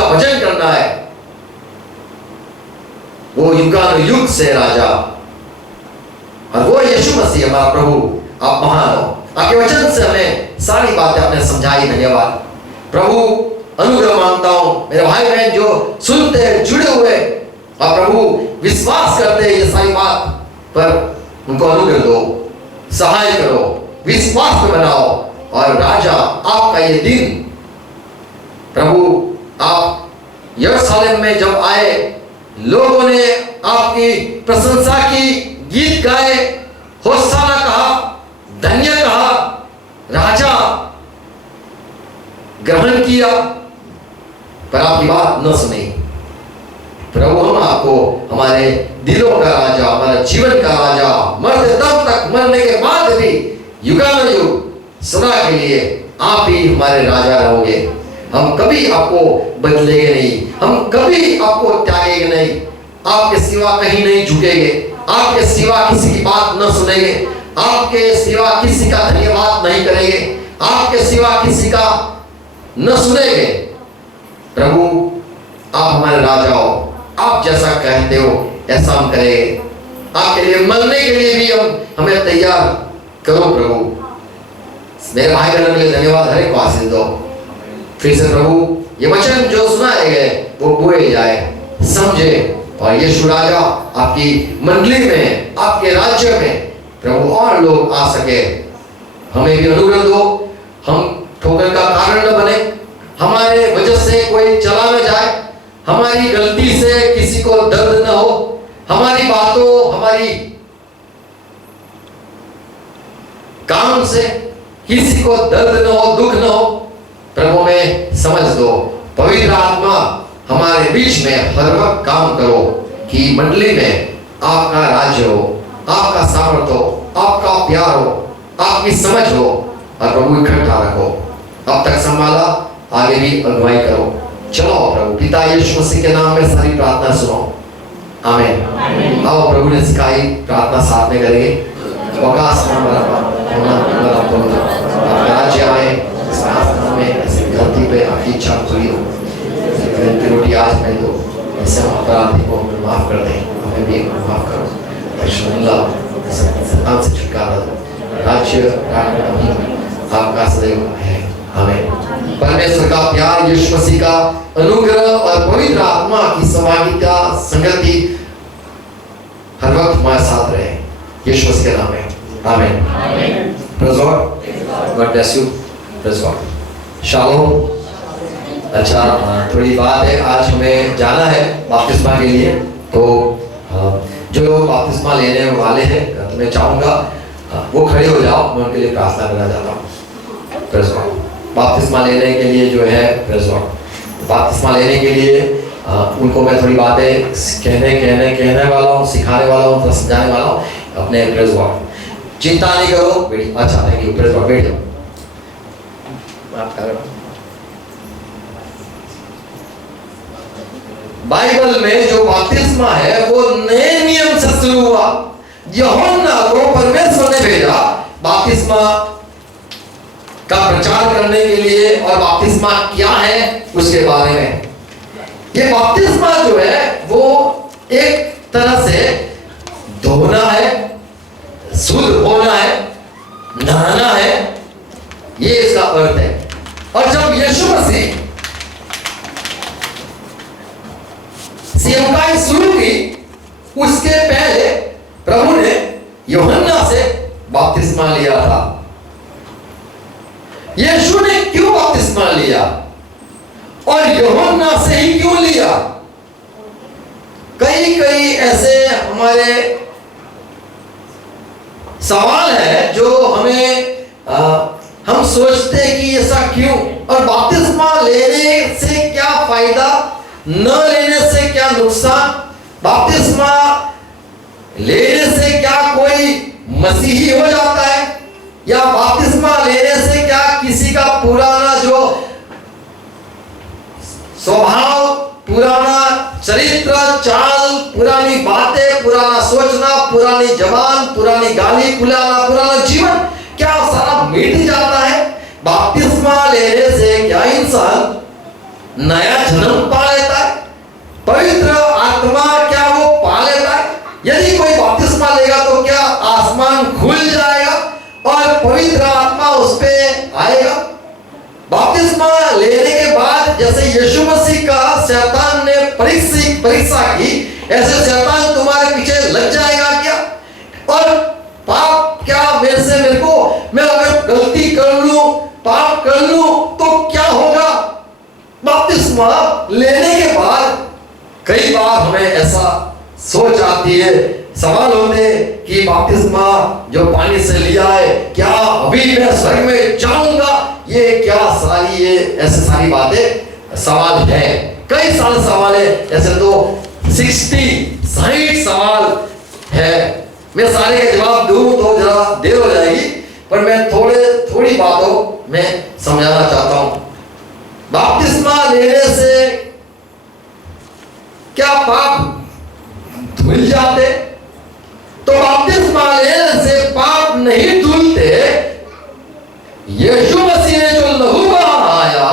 भजन करना है। वो युगानुयुग से राजा और वो यीशु मसीह हमारा प्रभु। आप महान हो, आपके वचन से हमें सारी बातें आपने समझाई। धन्यवाद प्रभु। अनुग्रह मांगता हूं मेरे भाई बहन जो सुनते हैं, जुड़े हुए और प्रभु विश्वास करते हैं ये सारी बात पर, उनको अनुग्रह दो, सहाय करो, विश्वास में बनाओ। और राजा आपका ये दिन प्रभु, आप यरूशलेम में जब आए लोगों ने आपकी प्रशंसा की, गीत गाए, होशाना कहा, धन्य कहा, राजा ग्रहण किया, पर आपकी बात न सुनी। प्रभु हम आपको हमारे दिलों का राजा, हमारे जीवन का राजा, मरते दम तक, मरने के बाद भी युगानुयुग सदा के लिए आप ही हमारे राजा रहोगे। हम कभी आपको बदलेंगे नहीं, हम कभी आपको त्यागेंगे नहीं, आपके सिवा कहीं नहीं झुकेंगे, आपके सिवा किसी की बात न सुनेंगे, आपके सिवा किसी का धन्यवाद नहीं करेंगे, आपके सिवा किसी का न सुनेंगे। प्रभु आप हमारे राजा हो, आप जैसा कहते हो ऐसा हम करेंगे। आपके लिए मरने के लिए भी हमें तैयार करो प्रभु। मेरे भाई बहनों के लिए धन्यवाद, हर एक को आशीष दो। फिर से प्रभु ये वचन जो सुनाए गए वो बोए जाए, समझे, और यीशु राजा आपकी मंडली में, आपके राज्य में प्रभु और लोग आ सके। हमें भी अनुग्रह दो, हम ठोकर का कारण न बने, हमारे वजह से कोई चला न जाए, हमारी गलती से किसी को दर्द न हो, हमारी बातों, हमारी काम से किसी को दर्द न हो, दुख न हो। प्रभु में समझ दो, पवित्र आत्मा हमारे बीच में हर वक्त काम करो कि मंडली में आपका राज्य हो, आपका सामर्थ हो, आपका प्यार हो, आपकी समझ हो, और प्रभु इकट्ठा रखो। अब तक संभाला, आगे भी अगुवाई करो। चलो प्रभु पिता यीशु मसीह के नाम में सारी प्रार्थना सुनो। आमीन। आओ प्रभु ने सिखाई प्रार्थना साथ में करेंगे। राज्य आए में अपराधी को हमें माफ कर दें, हमें भी माफ करो। शैतान से छुटकारा दो, राज्य आपका सदैव है। आमीन। परमेश्वर का प्यार, यीशु मसीह का अनुग्रह और पवित्र आत्मा की समागीता संगति हर वक्त हमारे साथ रहे, यीशु मसीह के नाम में। आमीन। Praise God, God bless you. Praise God, shalom. अच्छा, थोड़ी बात है, आज हमें जाना है बपतिस्मा के लिए, तो जो लोग बपतिस्मा लेने वाले हैं तो मैं चाहूँगा वो खड़े हो जाओ, मैं उनके लिए प्रार्थना करना चाहता हूँ। Praise God. बपतिस्मा लेने के लिए जो है, प्रेज़ गॉड, बपतिस्मा लेने के लिए उनको मैं थोड़ी बातें कहने वाला हूँ, सिखाने वाला हूँ, समझाने वाला हूँ अपने। प्रेज़ गॉड, चिंता नहीं करो। अच्छा, थैंक यू। प्रेज़ गॉड, बैठ जाओ। बाइबल में जो बपतिस्मा है वो नए नियम से शुरू हुआ। यूहन्ना को परमेश्वर ने भेजा बपतिस्मा का प्रचार करने के लिए, और बपतिस्मा क्या है उसके बारे में। ये बपतिस्मा जो है वो एक तरह से धोना है, शुद्ध होना है, नहाना है, ये इसका अर्थ है। और जब यीशु मसीह सेवकाई शुरू की, उसके पहले प्रभु ने यूहन्ना से बपतिस्मा लिया था। यीशु ने क्यों बपतिस्मा लिया और यूहन्ना से ही क्यों लिया? कई ऐसे हमारे सवाल है जो हमें हम सोचते हैं कि ऐसा क्यों, और बपतिस्मा लेने से क्या फायदा, न लेने से क्या नुकसान, बपतिस्मा लेने से क्या कोई मसीही हो जाता है, या बपतिस्मा लेने से क्या किसी का पुराना जो स्वभाव, पुराना चरित्र, चाल, पुरानी बातें, पुराना सोचना, पुरानी जबान, पुरानी गाली, पुराना जीवन, क्या सारा मिट जाता है? बपतिस्मा लेने से क्या इंसान नया जन्म पा लेता है? पवित्र आत्मा क्या वो पा लेता है? यदि कोई बपतिस्मा लेगा तो क्या आसमान खुल जाएगा और पवित्र आत्मा उस पे आएगा? बपतिस्मा लेने के बाद जैसे यीशु मसीह का शैतान ने परीक्षा की, ऐसे शैतान तुम्हारे पीछे लग जाएगा क्या? और पाप क्या मेरे को, मैं अगर गलती कर लूं, पाप कर लूं तो क्या होगा? बपतिस्मा लेने के बाद कई बार हमें ऐसा सोच आती है, सवाल होते कि बपतिस्मा जो पानी से लिया है, क्या अभी मैं स्वर्ग में जाऊंगा? ये क्या सारी, ये ऐसे सारी बातें सवाल है, कई सारे सवाल है, ऐसे तो 60 सवाल है। मैं सारे के जवाब दूं तो जरा देर हो जाएगी, पर मैं थोड़ी बातों में समझाना चाहता हूं। बपतिस्मा लेने से क्या पाप धुल जाते? तो बपतिस्मा लेने से पाप नहीं धुलते। यीशु मसीह ने जो लहू बहाया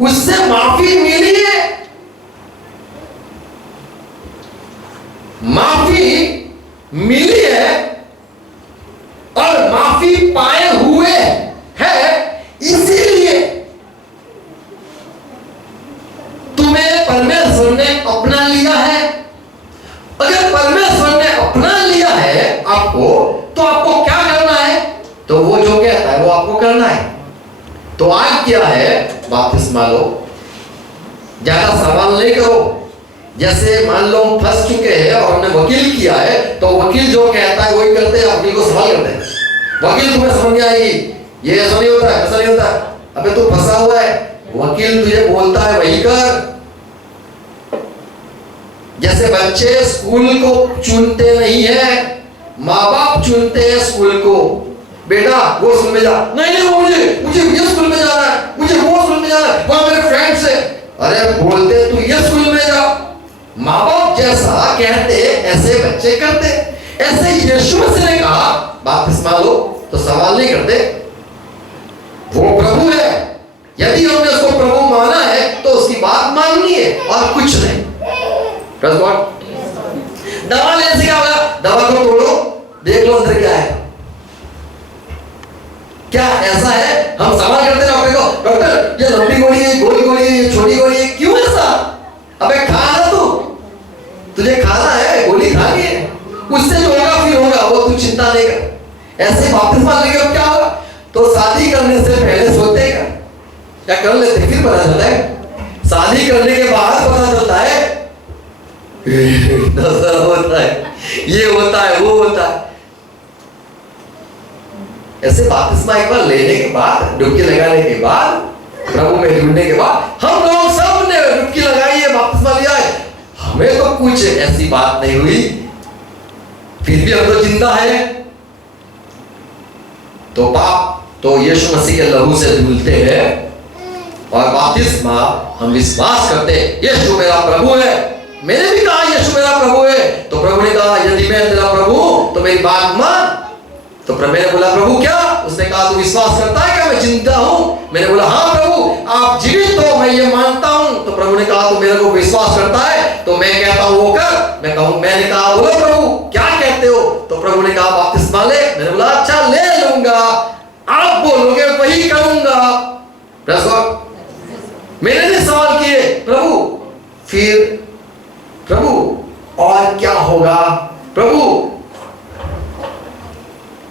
उससे माफी मिली है, माफी मिली है और माफी पाए हुए है। इसीलिए तुम्हें परमेश्वर ने अपना लिया है। अगर परमेश्वर ने अपना लिया है आपको, तो आपको क्या करना है? तो वो जो कहता है वो आपको करना है। तो आज क्या है? बपतिस्मा लो, ज्यादा सवाल नहीं करो। जैसे मान लो हम फंस चुके हैं और हमने वकील किया है, तो वकील जो कहता है वही करते हैं, वकील को सवाल करते हैं। वकील तुम्हें समझ में आएगी, ये ऐसा नहीं होता है, ऐसा नहीं होता है, अबे तू फंसा हुआ है, वकील तुझे बोलता है वही कर। जैसे बच्चे स्कूल को चुनते नहीं है, माँ बाप चुनते हैं स्कूल को। बेटा वो स्कूल में जा, नहीं मुझे ये स्कूल में जाना है, मुझे वो स्कूल में जाना है, वहां मेरे फ्रेंड्स है। अरे बोलते तू ये स्कूल में जा। माँ बाप जैसा कहते ऐसे बच्चे करते। ऐसे यीशु मसीह ने कहा बपतिस्मा लो, तो सवाल नहीं करते, वो प्रभु है। यदि हमने उसको प्रभु माना है तो उसकी बात माननी है और कुछ नहीं। Praise God. दवा लेने से क्या होगा? दवा को तोड़ो, देख लो अंदर क्या है। क्या ऐसा है हम सवाल करते हैं डॉक्टर को, डॉक्टर ये लंबी गोली है, गोली गोली है, छोटी गोली है, क्यों ऐसा? अबे खा ना तू, तुझे खाना है, गोली खानी है, उससे जो होगा फिर होगा, वो तू चिंता नहीं कर। ऐसे बपतिस्मा लेके अब क्या होगा? तो शादी करने से पहले सोते का क्या कर लेते, फिर पता चलता है। शादी करने के बाद पता चलता है नजर होता है, ये होता है, वो होता है। ऐसे बपतिस्मा एक बार लेने के बाद, डुबकी लगाने के बाद, प्रभु में जुड़ने के बाद हम लोग सब ने डुबकी लगाई है, बपतिस्मा लिया है, हमें तो कुछ ऐसी बात नहीं हुई, फिर भी हम तो जिंदा है। तो पाप तो यीशु मसीह के लहू से धुलते हैं और बपतिस्मा हम विश्वास करते हैं यीशु मेरा प्रभु है। मैंने भी कहा यीशु मेरा प्रभु है, तो प्रभु ने कहा यदि मैं तेरा प्रभु तो मेरी बात मान। तो मैंने बोला प्रभु क्या? उसने कहा तू विश्वास करता है क्या मैं जिंदा हूं? मैंने बोला हाँ प्रभु आप जीवित हो, मैं ये मानता हूं। तो प्रभु ने कहा तू मेरे को विश्वास करता है तो मैं कहता हूं वो कर। मैंने कहा बोलो प्रभु क्या कहते हो? तो प्रभु ने कहा बपतिस्मा ले। मैंने बोला अच्छा ले लूंगा, आप बोलोगे वही करूंगा। मैंने भी सवाल किए प्रभु फिर प्रभु और क्या होगा?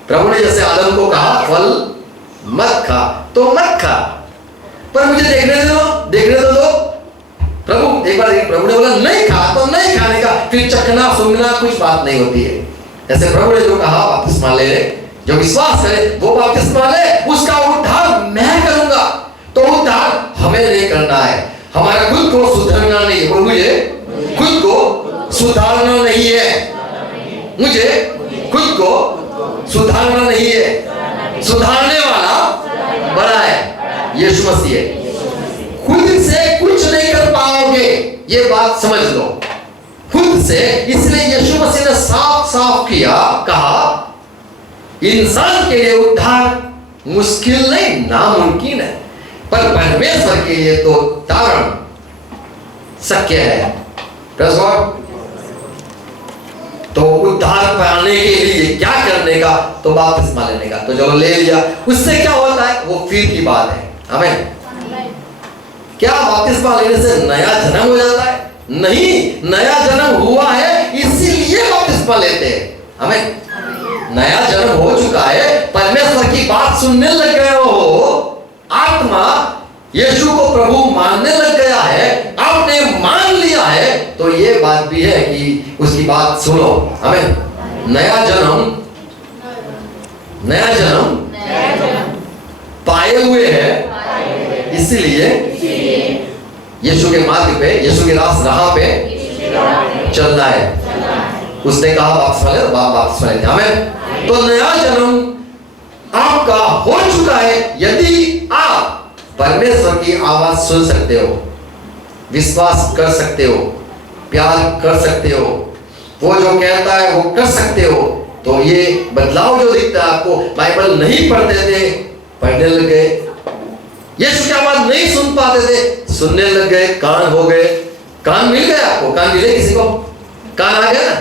प्रभु ने जैसे आदम को कहा फल मत खा तो मत खा, पर मुझे देखने दो। प्रभु एक बार प्रभु ने बोला नहीं खा तो नहीं खाने का, फिर चखना सूंघना कुछ बात नहीं होती है। ऐसे प्रभु ने जो कहा बपतिस्मा ले, जो विश्वास करे वो बपतिस्मा ले, उसका उद्धार मैं करूंगा। तो उद्धार हमें नहीं करना है, हमारा खुद को सुधारना नहीं है। मुझे खुद को सुधारना नहीं है, मुझे खुद को सुधारना नहीं है, सुधारने वाला बड़ा है, यीशु मसीह है। खुद से कुछ नहीं कर पाओगे, ये बात समझ लो, खुद से। इसलिए यीशु मसीह ने साफ साफ किया, कहा इंसान के लिए उद्धार मुश्किल नहीं नामुमकिन है, पर परमेश्वर के लिए तो तारण शक्य है। Praise God. तो उद्धार पाने के लिए क्या करने का? तो बपतिस्मा लेने का। तो चलो ले लिया, उससे क्या होता है वो फिर की बात है। आमीन। क्या बपतिस्मा लेने से नया जन्म हो जाता है? नहीं, नया जन्म हुआ है इसीलिए बपतिस्मा लेते हैं। आमीन। नया जन्म हो चुका है, परमेश्वर की बात सुनने लग गए हो, आत्मा यीशु को प्रभु मानने लग गया है, आपने मान लिया है, तो ये बात भी है कि उसकी बात सुनो। आमीन। नया जन्म पाए हुए हैं, इसलिए यीशु के मार्ग पे, यीशु के राह पे चलना है। उसने कहा बपतिस्मा लेते। आमीन। तो नया जन्म आपका हो चुका है यदि आप परमेश्वर की आवाज सुन सकते हो, विश्वास कर सकते हो, प्यार कर सकते हो, वो जो कहता है वो कर सकते हो। तो ये बदलाव जो दिखता है आपको, बाइबल नहीं पढ़ते थे, पढ़ने लग गए, यीशु की आवाज नहीं सुन पाते थे, सुनने लग गए, कान हो गए। कान मिल गया आपको? कान मिले किसी को? कान आ गया ना,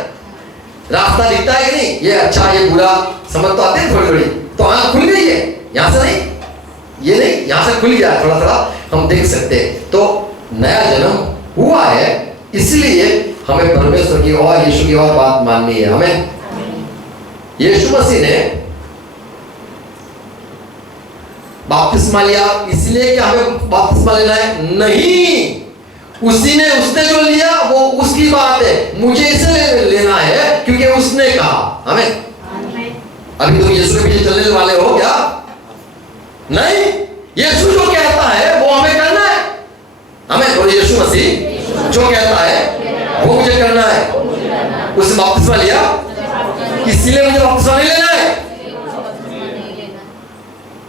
रास्ता दिखता है कि नहीं, ये अच्छा ये बुरा समझ तो आते हैं थोड़ी थोड़ी, तो आंख खुल गई है, यहां से नहीं, ये नहीं, यहां से खुल गया, थोड़ा थोड़ा हम देख सकते हैं। तो नया जन्म हुआ है, इसलिए हमें परमेश्वर की और यीशु की और बात माननी है। हमें यीशु मसीह ने बपतिस्मा लिया, इसलिए क्या हमें बपतिस्मा लेना है? नहीं, उसने जो लिया वो उसकी बात है, मुझे इसे लेना है क्योंकि उसने कहा। हमें अभी तुम यीशु के पीछे चलने वाले हो क्या? नहीं, यीशु जो कहता है वो हमें करना है। हमें तो यीशु मसीह जो कहता है वो मुझे करना है। उसने बपतिस्मा लिया, इसलिए मुझे बपतिस्मा नहीं लेना है।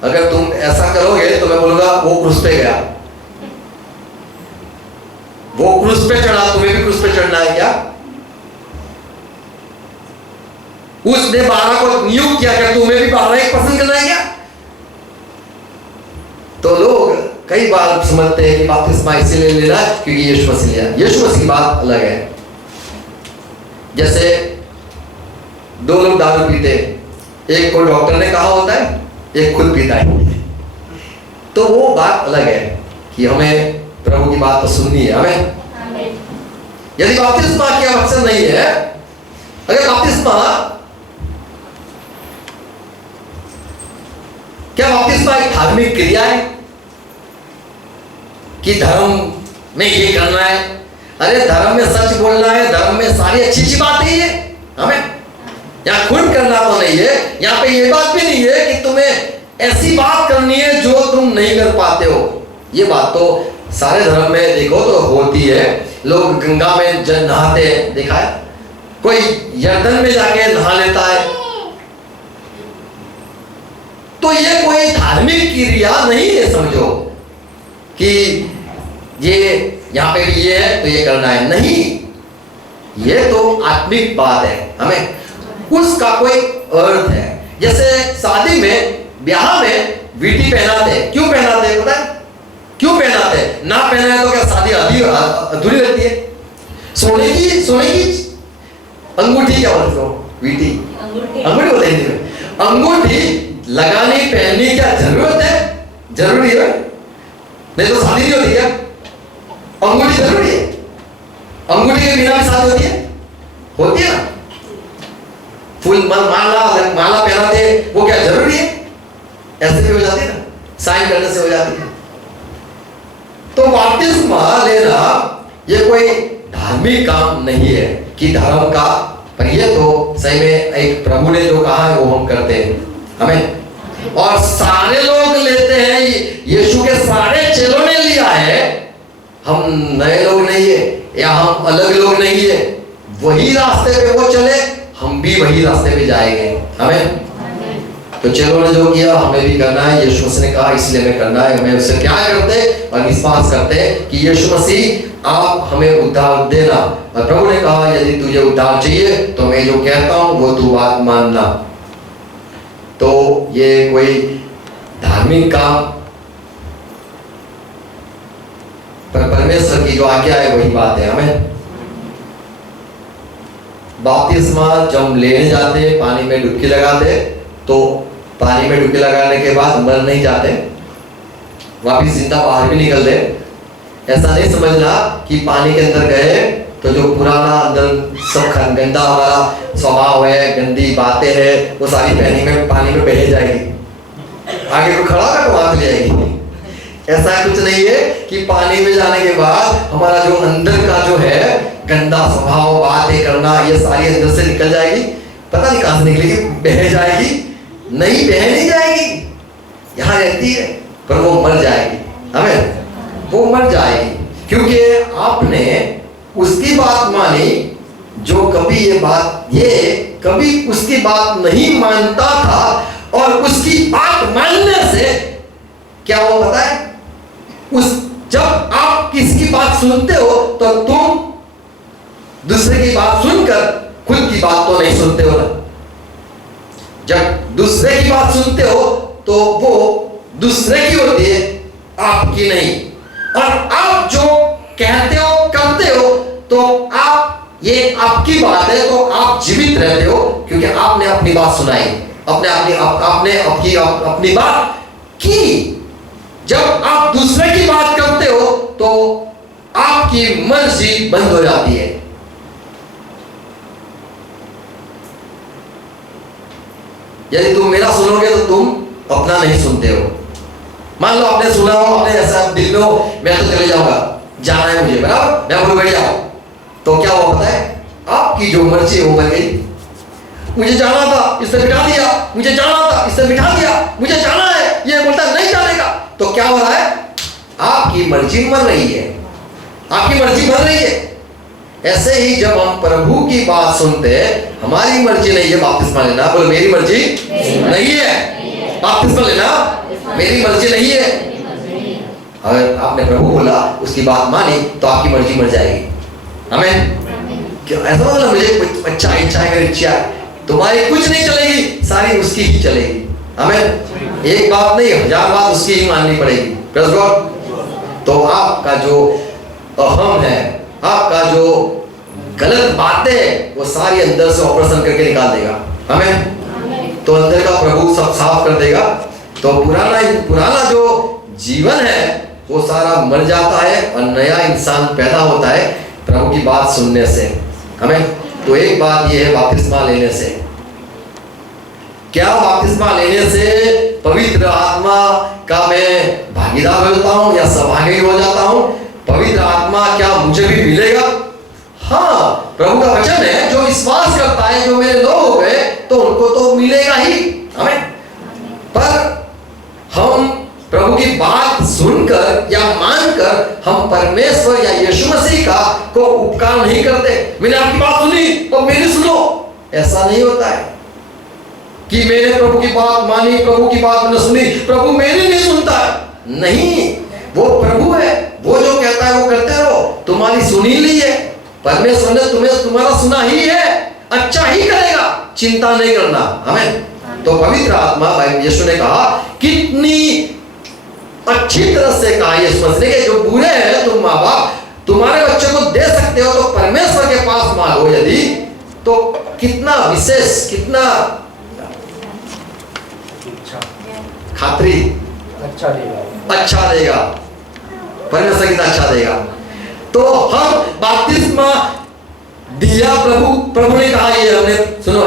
अगर तुम ऐसा करोगे तो मैं बोलूंगा वो क्रूस पे गया, वो क्रूस पे चढ़ा, तुम्हें भी क्रूस पे चढ़ना है क्या? उसने 12 को नियुक्त किया, क्या तुम्हें भी 12 एक पसंद करना है क्या? तो लोग कई बार समझते हैं कि बपतिस्मा इसीलिए लेना है क्योंकि यीशु मसीह लिया। यीशु मसीह की बात अलग है। जैसे दो लोग दारू पीते, एक को डॉक्टर ने कहा होता है, एक खुद पीता है, तो वो बात अलग है कि हमें प्रभु की बात तो सुननी है। हमें यदि बपतिस्मा की आवश्यकता नहीं है, अगर बपतिस्मा, क्या बपतिस्मा एक धार्मिक क्रिया है कि धर्म में ये करना है? अरे धर्म में सच बोलना है, धर्म में सारी अच्छी अच्छी बात नहीं है। हमें यहाँ खुद करना तो नहीं है, यहाँ पे ये बात भी नहीं है कि तुम्हें ऐसी बात करनी है जो तुम नहीं कर पाते हो। ये बात तो सारे धर्म में देखो तो होती है। लोग गंगा में नहाते हैं, देखा है, कोई यर्दन में जाके नहा लेता है, तो ये कोई धार्मिक क्रिया नहीं है समझो कि ये यहां पे भी ये है तो ये करना है, नहीं, ये तो आत्मिक बात है। हमें उसका कोई अर्थ है। जैसे शादी में, ब्याह में वीटी पहनाते, क्यों पहनाते पता है? क्यों पहनाते? ना पहनाए तो क्या शादी अधूरी रहती है? सोने की अंगूठी, क्या बोलते हो? वीटी, अंगूठी बोलते हैं हिंदी में। अंगूठी लगानी पहननी क्या जरूरत है? जरूरी है, नहीं तो शादी नहीं होती क्या? अंगूठी जरूरी है। अंगूठी के बिना भी शादी होती है? होती है ना। फूल माला पहनाते, वो क्या जरूरी है? ऐसे भी हो जाती है ना, साइन करने से हो जाती है। तो बपतिस्मा लेना ये कोई धार्मिक काम नहीं है कि धर्म का, पर ये तो सही में एक प्रभु ने जो कहा है वो हम करते हैं। हमें, और सारे लोग लेते हैं, यीशु के सारे चेलों ने लिया है। हम नए लोग नहीं है या हम अलग लोग नहीं है, वही रास्ते पे वो चले, हम भी वही रास्ते पे जाएंगे। हमें तो चेलों ने जो किया हमें भी करना है। यीशु मसीह ने कहा इसलिए हमें करना है। हमें उससे क्या करते और विश्वास करते कि यीशु मसीह आप हमें उद्धार देना, और प्रभु ने कहा यदि तुझे उद्धार चाहिए तो मैं जो कहता हूं वो तू बात मानना। तो ये कोई धार्मिक काम, पर परमेश्वर की जो आज्ञा है वही बात है। हमें बपतिस्मा जब लेने जाते, पानी में डुबकी लगाते, तो पानी में डुबकी लगाने के बाद मर नहीं जाते, वापिस जिंदा बाहर भी निकलते। ऐसा नहीं समझना कि पानी के अंदर गए तो जो पुराना अंदर सब गंदा हमारा स्वभाव है, गंदी बातें हैं, वो सारी पानी में बह जाएगी, आगे को खड़ा कर वहां चली जाएगी। ऐसा कुछ नहीं है कि पानी में जाने के बाद हमारा जो अंदर का जो है गंदा स्वभाव, बातें करना, ये सारी अंदर से निकल जाएगी। पता नहीं कहां से निकलेगी, बह जाएगी? नहीं, बह नहीं जाएगी, यहां रहती है, पर वो मर जाएगी। हमें वो मर जाएगी क्योंकि आपने उसकी बात मानी जो कभी उसकी बात नहीं मानता था। और उसकी बात मानने से क्या वो पता है, जब आप किसकी बात सुनते हो तो तुम दूसरे की बात सुनकर खुद की बात तो नहीं सुनते हो ना। जब दूसरे की बात सुनते हो तो वो दूसरे की होती है, आपकी नहीं। और आप जो कहते हो, करते हो, तो ये आपकी बात है, तो आप जीवित रहते हो क्योंकि आपने अपनी बात सुनाई, आपने अपनी बात की। जब आप दूसरे की बात करते हो तो आपकी मर्जी बंद हो जाती है। यदि तुम मेरा सुनोगे तो तुम अपना नहीं सुनते हो। मान लो आपने सुना हो, आपने ऐसा दिल में हो, मैं तो चले जाऊंगा, जाना है मुझे, बराबर, मैं बोलूं बैठ जाओ, तो क्या हुआ पता है, आपकी जो मर्जी है वो बन गई। मुझे जाना था, इसने बिठा दिया, मुझे जाना था, इसने बिठा दिया, मुझे जाना है, ये बोलता नहीं जाने का, तो क्या हो रहा है, आपकी मर्जी मर रही है, आपकी मर्जी मर रही है। ऐसे ही जब हम प्रभु की बात सुनते हैं, हमारी मर्जी नहीं है बपतिस्मा लेना, बोलो मेरी मर्जी नहीं है बपतिस्मा लेना, मेरी मर्जी नहीं है। अगर आपने प्रभु बोला, उसकी बात मानी, तो आपकी मर्जी मर जाएगी। हमें ऐसा मतलब मुझे कुछ अच्छा इच्छा है, तुम्हारी कुछ नहीं चलेगी, सारी उसकी ही चलेगी। हमें एक बात नहीं, 1000 बात उसकी ही माननी पड़ेगी। Praise God. तो आपका जो अहम है, आपका जो गलत बातें वो सारी अंदर से ऑपरेशन करके निकाल देगा। हमें तो अंदर का प्रभु सब साफ कर देगा। तो पुराना जो जीवन है वो सारा मर जाता है और नया इंसान पैदा होता है प्रभु की बात सुनने से। हमें तो एक बात ये है बपतिस्मा लेने से। क्या बपतिस्मा लेने से पवित्र आत्मा का मैं भागीदार हो जाता हूँ या सहभागी हो जाता हूँ? पवित्र आत्मा क्या मुझे भी मिलेगा? हाँ, प्रभु का वचन है जो विश्वास करता है, जो मेरे लोग हो गए तो उनको तो मिलेगा ही। हमें पर हम प्रभु की बात सुनकर या मानकर हम परमेश्वर या यीशु मसीह का को उपकार नहीं करते। मैंने आपकी बात सुनी तो मेरी सुनो, ऐसा नहीं होता है कि मैंने प्रभु की बात मानी, प्रभु की बात मैंने सुनी, प्रभु मेरी नहीं सुनता है। नहीं, वो प्रभु है, वो जो कहता है वो करते रहो। तुम्हारी सुनी ली है, परमेश्वर ने तुम्हारा सुना ही है, अच्छा ही करेगा, चिंता नहीं करना। हमें तो पवित्र आत्मा, यीशु ने कहा, कितनी अच्छी तरह से कहा यीशु मसीह ने, जो बुरे हैं तुम माँ बाप तुम्हारे बच्चे को दे सकते हो तो परमेश्वर के पास मांगो यदि, तो कितना विशेष, कितना खातरी अच्छा देगा परमेश्वर, कितना अच्छा देगा। तो हम बपतिस्मा दिया, प्रभु ने कहा, ये हमने सुनो,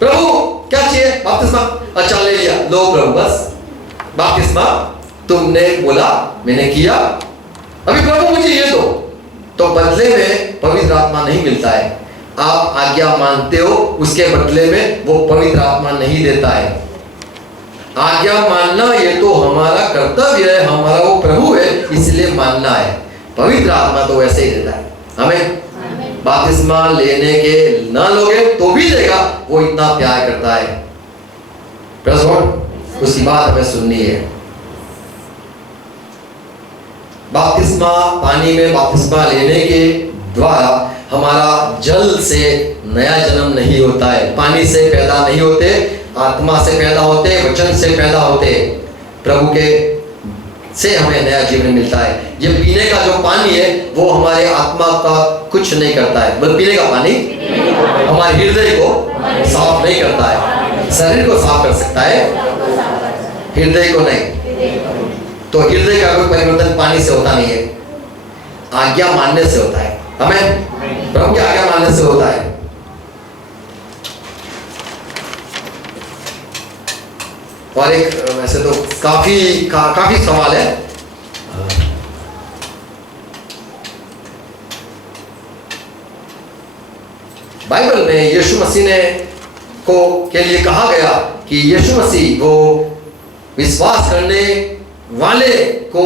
प्रभु क्या चाहिए? बपतिस्मा। अच्छा ले लिया, लो प्रभु बस बपतिस्मा तुमने बोला, मैंने किया, अभी प्रभु मुझे ये दो। तो बदले में पवित्र आत्मा नहीं मिलता है। आप आज्ञा मानते हो, उसके बदले में वो पवित्र आत्मा नहीं देता है। आज्ञा मानना ये तो हमारा कर्तव्य है, हमारा वो प्रभु है, इसलिए मानना है। पवित्र आत्मा तो वैसे ही देता है। हमें बपतिस्मा लेने के ना लोगे तो भी देगा, वो इतना प्यार करता है। उसकी बात हमें सुननी है। बपतिस्मा, पानी में बपतिस्मा लेने के द्वारा हमारा जल से नया जन्म नहीं होता है। पानी से पैदा नहीं होते, आत्मा से पैदा होते, वचन से पैदा होते। प्रभु के से हमें नया जीवन मिलता है। ये पीने का जो पानी है वो हमारे आत्मा का कुछ नहीं करता है। बस पीने का पानी हमारे हृदय को साफ नहीं करता है। शरीर को साफ कर सकता है, हृदय को नहीं। तो हृदय का कोई परिवर्तन पानी से होता नहीं है, आज्ञा मानने से होता है। हमें प्रभु की आज्ञा मानने से होता है। और एक वैसे तो काफी सवाल है। बाइबल में यीशु मसीह ने के लिए कहा गया कि यीशु मसीह वो विश्वास करने वाले को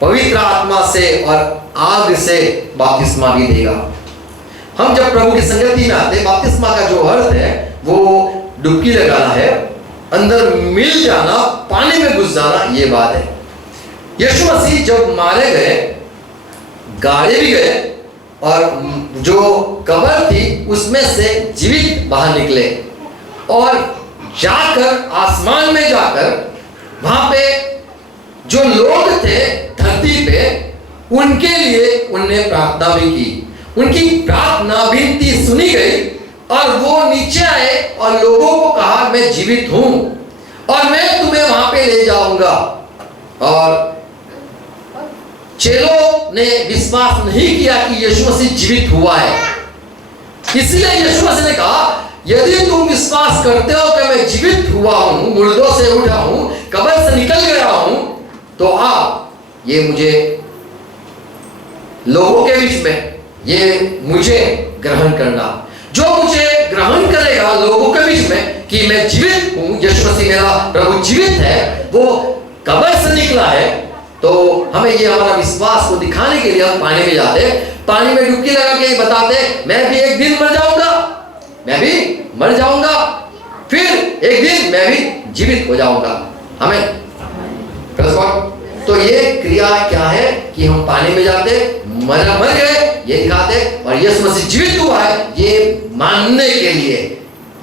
पवित्र आत्मा से और आग से बपतिस्मा भी देगा। हम जब प्रभु की संगति में आते, बपतिस्मा का जो अर्थ है वो डुबकी लगाना है, अंदर मिल जाना, पानी में घुस जाना, ये बात है। यीशु मसीह जब मारे गए, गाड़े भी गए और जो कब्र थी उसमें से जीवित बाहर निकले और जाकर आसमान में जाकर वहां पे जो लोग थे धरती पे उनके लिए उनने प्रार्थना भी की। उनकी प्रार्थना विनती सुनी गई और वो नीचे आए और लोगों को कहा, मैं जीवित हूं और मैं तुम्हें वहां पे ले जाऊंगा। और चेलों ने विश्वास नहीं किया कि यीशु मसीह जीवित हुआ है, इसलिए यीशु मसीह ने कहा, यदि तुम विश्वास करते हो कि मैं जीवित हुआ हूं, मुर्दों से उठा हूं, कब्र से निकल गया हूं, तो आप ये मुझे लोगों के बीच में ये मुझे ग्रहण करना। जो मुझे ग्रहण करेगा लोगों के बीच में कि मैं जीवित हूं, यीशु मसीह मेरा प्रभु जीवित है, वो कब्र से निकला है, तो हमें ये हमारा विश्वास को दिखाने के लिए हम पानी में जाते, पानी में डुबकी लगा के बताते, मैं भी एक दिन मर जाऊंगा, मैं भी मर जाऊंगा, फिर एक दिन मैं भी जीवित हो जाऊंगा। हमें तो ये क्रिया क्या है कि हम पानी में जाते, मर गए ये दिखाते, और यीशु मसीह जीवित हुआ है ये मानने के लिए,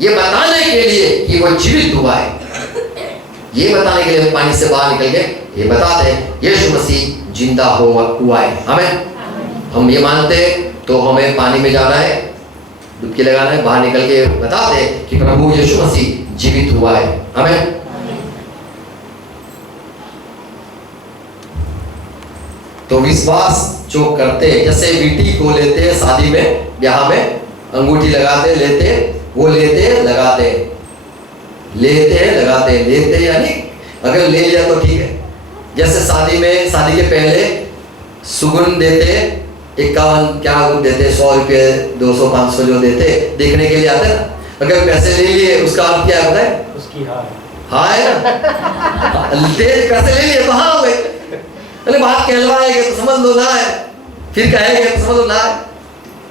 ये बताने के लिए कि वो जीवित हुआ है, ये बताने के लिए हम पानी से बाहर निकल के ये बताते हैं यीशु मसीह जिंदा हुआ है। हमें हम ये मानते, तो हमें पानी में जाना है, डुबकी लगाना है, बाहर निकल के बता दे कि प्रभु यीशु मसीह जीवित हुआ है। हमें तो विश्वास जो करते, जैसे बेटी को लेते शादी में, ब्याह में, अंगूठी लगाते, लेते, वो लेते लगाते, लेते लगाते, लेते यानी अगर ले लिया तो ठीक है। जैसे शादी में, शादी के पहले सुगुन देते, 51 क्या देते, 100 रुपये, 200, 500 जो देते, देखने के लिए आते ना। अगर पैसे ले लिए उसका अर्थ क्या होता है? उसकी हाय ना, पैसे ले लिए तो हाँ हो गए। अरे बात कहलवाएंगे तो समझ लो ना है, फिर कहेंगे तो समझ लो ना है।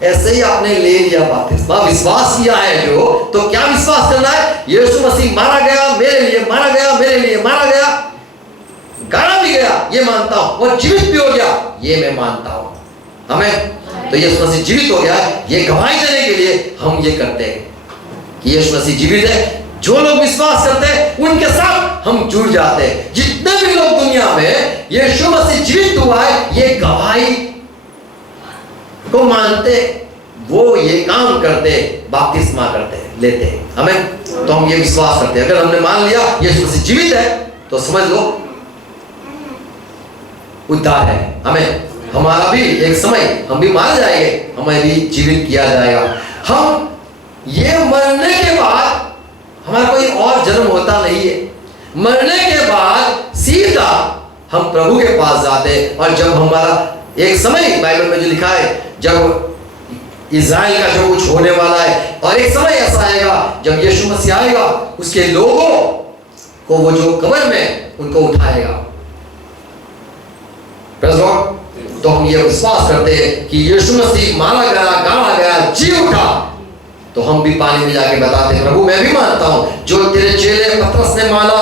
ऐसे ही आपने ले लिया बपतिस्मा, विश्वास किया है जो, तो क्या विश्वास करना है? यीशु मसीह मारा गया मेरे लिए, मारा गया मेरे लिए, मारा गया, गाड़ा भी गया, ये मानता हूं, और जीवित भी हो गया, ये मैं मानता हूं। हमें तो यीशु मसीह जीवित हो गया, ये गवाही देने के लिए हम ये करते हैं कि यीशु मसीह जीवित है। जो लोग विश्वास करते हैं उनके साथ हम जुड़ जाते हैं। जितने भी लोग दुनिया में यीशु मसीह जीवित हुआ है ये गवाही को मानते, वो ये काम करते, बपतिस्मा करते, लेते। हमें तो हम ये विश्वास करते हैं। अगर हमने मान लिया यीशु मसीह जीवित है तो समझ लो उद्धार है। हमें हमारा भी एक समय हम भी मारे जाएंगे, हमें भी जीवित किया जाएगा। हम ये मरने के बाद हमारा कोई और जन्म होता नहीं है। मरने के बाद सीधा हम प्रभु के पास जाते हैं। और जब हमारा एक समय बाइबल में जो लिखा है, जब इज़राइल का जो कुछ होने वाला है, और एक समय ऐसा आएगा जब यीशु मसीह आएगा, उसके लोगों को वो जो कब्र में उनको उठाएगा। तो हम ये विश्वास करते हैं कि यीशु मसीह मारा गया, गाड़ा गया, जी उठा, तो हम भी पानी में जाके बताते हैं प्रभु मैं भी मानता हूं जो तेरे चेले पतरस ने माना,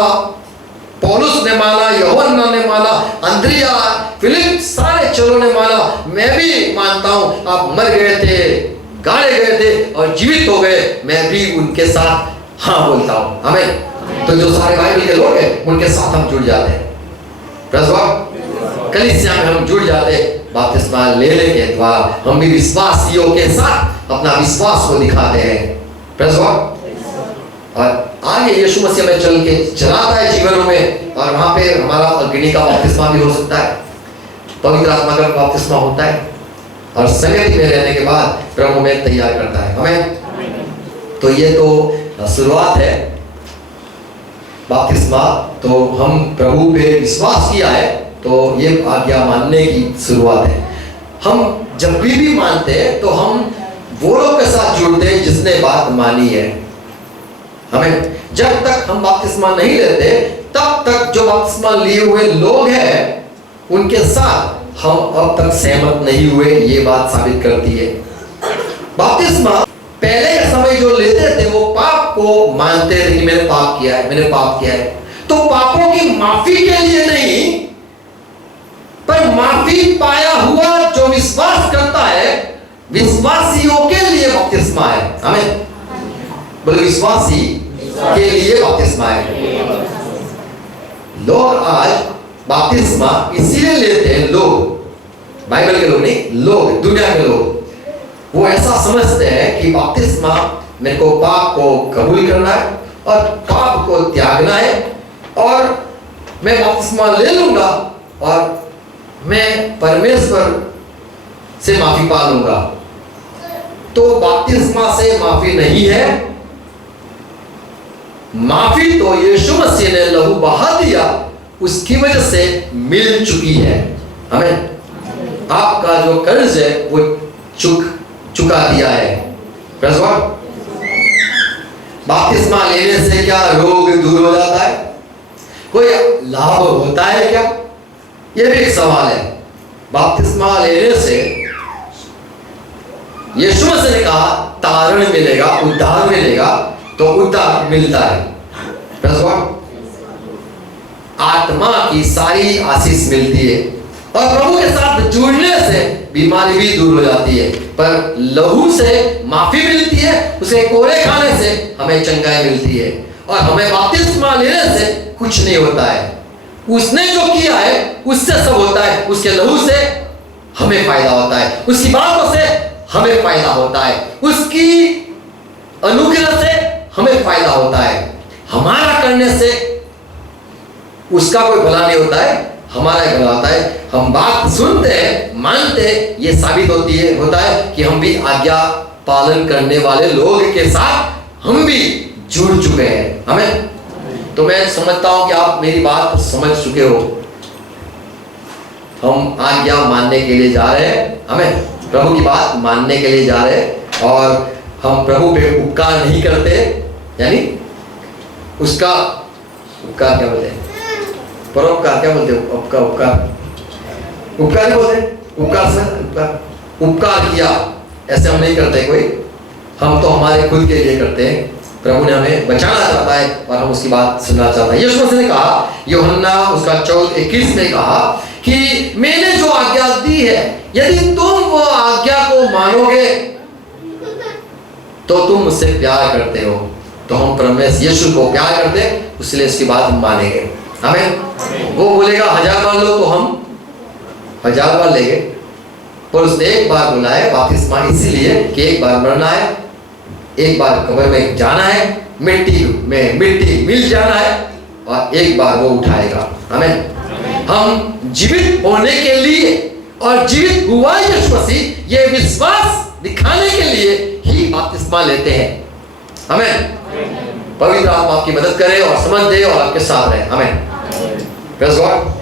पौलुस ने माना, यूहन्ना ने माना, अंद्रिया, फिलिप, सारे चेलों ने माना, मैं भी मानता हूं आप मर गए थे, गाड़े गए थे और जीवित हो गए, मैं भी उनके साथ हाँ बोलता हूं। हमें तो जो सारे बाइबल के लोग हैं उनके साथ हम जुड़ जाते हैं। कलीसिया में हम जुड़ जाते, बपतिस्मा लेने के द्वारा हम भी विश्वासियों के साथ अपना विश्वास को दिखाते हैं। और आगे यीशु मसीह में चल के चलाता है जीवनों में, और वहां पे हमारा अग्नि का बपतिस्मा भी हो सकता है, पवित्र आत्मा का बपतिस्मा होता है, और संगति में रहने के बाद प्रभु में तैयार करता है हमें। तो ये तो शुरुआत है बपतिस्मा। तो हम प्रभु पे विश्वास किया है तो ये आज्ञा मानने की शुरुआत है। हम जब भी मानते हैं तो हम वो लोग के साथ जुड़ते हैं जिसने बात मानी है। हमें जब तक हम बपतिस्मा नहीं लेते तब तक जो बपतिस्मा लिए हुए लोग हैं उनके साथ हम अब तक सहमत नहीं हुए, ये बात साबित करती है। बपतिस्मा पहले के समय जो लेते थे वो पाप को मानते थे कि मैंने पाप किया है, मैंने पाप किया है, तो पापों की माफी के लिए नहीं, पर माफी पाया हुआ जो विश्वास करता है, विश्वासियों के लिए बपतिस्मा है। हमें बोले विश्वासी के लिए बपतिस्मा है। लोग आज बपतिस्मा इसीलिए लेते हैं, लोग बाइबल के लोग नहीं, लोग दुनिया के लोग, वो ऐसा समझते हैं कि बपतिस्मा मेरे को पाप को कबूल करना है और पाप को त्यागना है, और मैं बपतिस्मा ले लूंगा और मैं परमेश्वर से माफी पा लूंगा। तो बपतिस्मा से माफी नहीं है, माफी तो यीशु मसीह ने लहू बहा दिया उसकी वजह से मिल चुकी है। हमें आपका जो कर्ज है वो चुका दिया है। बपतिस्मा लेने से क्या रोग दूर हो जाता है? कोई लाभ होता है क्या? ये भी एक सवाल है। बपतिस्मा लेने से यीशु मसीह ने कहा तारण मिलेगा, उद्धार मिलेगा, तो उद्धार मिलता है। आत्मा की सारी आशीष मिलती है, और प्रभु के साथ जुड़ने से बीमारी भी दूर हो जाती है। पर लहू से माफी मिलती है, उसे कोड़े खाने से हमें चंगाई मिलती है, और हमें बपतिस्मा लेने से कुछ नहीं होता है। उसने जो किया है उससे सब होता है, उसके लहू से हमें फायदा होता है, उसकी बातों से हमें फायदा होता है, उसकी अनुग्रह से हमें फायदा होता है। हमारा करने से उसका कोई भला नहीं होता है, हमारा ही भला होता है। हम बात सुनते हैं, मानते हैं, ये साबित होता है कि हम भी आज्ञा पालन करने वाले लोग के साथ हम भी जुड़ चुके हैं। हमें तो मैं समझता हूं कि आप मेरी बात समझ चुके हो। हम आज्ञा मानने के लिए जा रहे हैं, हमें प्रभु की बात मानने के लिए जा रहे हैं, और हम प्रभु पे उपकार नहीं करते, यानी उसका उपकार क्या बोलते हैं, परोपकार क्या बोलते हैं, उपकार बोलते हैं, उपकार किया, ऐसे हम नहीं करते कोई। हम तो हमारे खुद के लिए करते हैं। प्रभु ने हमें बचाना चाहता है और हम उसकी बात सुनना चाहता है। यीशु मसीह ने कहा, यूहन्ना उसका 14:21 में कहा कि मैंने जो आज्ञा दी है, यदि तुम वो आज्ञा को मानोगे तो तुम मुझसे प्यार करते हो। तो हम परमेश्वर यीशु को प्यार करते हैं, इसलिए इसकी बात हम मानेंगे। हमें वो बोलेगा 1000 बार लो तो हम 1000 बार लेंगे, पर उसने एक बार बोला है बपतिस्मा, इसीलिए कि एक बार मरना है, एक बार कब्र में जाना है, मिट्टी में मिट्टी मिल जाना है, और एक बार वो उठाएगा। हमें हम जीवित होने के लिए और जीवित हुआ यीशु मसीह, ये विश्वास दिखाने के लिए ही बपतिस्मा लेते हैं। हमें पवित्र आत्मा आपकी मदद करे और समझ दे और आपके साथ रहे। हमें प्रेज़ गॉड।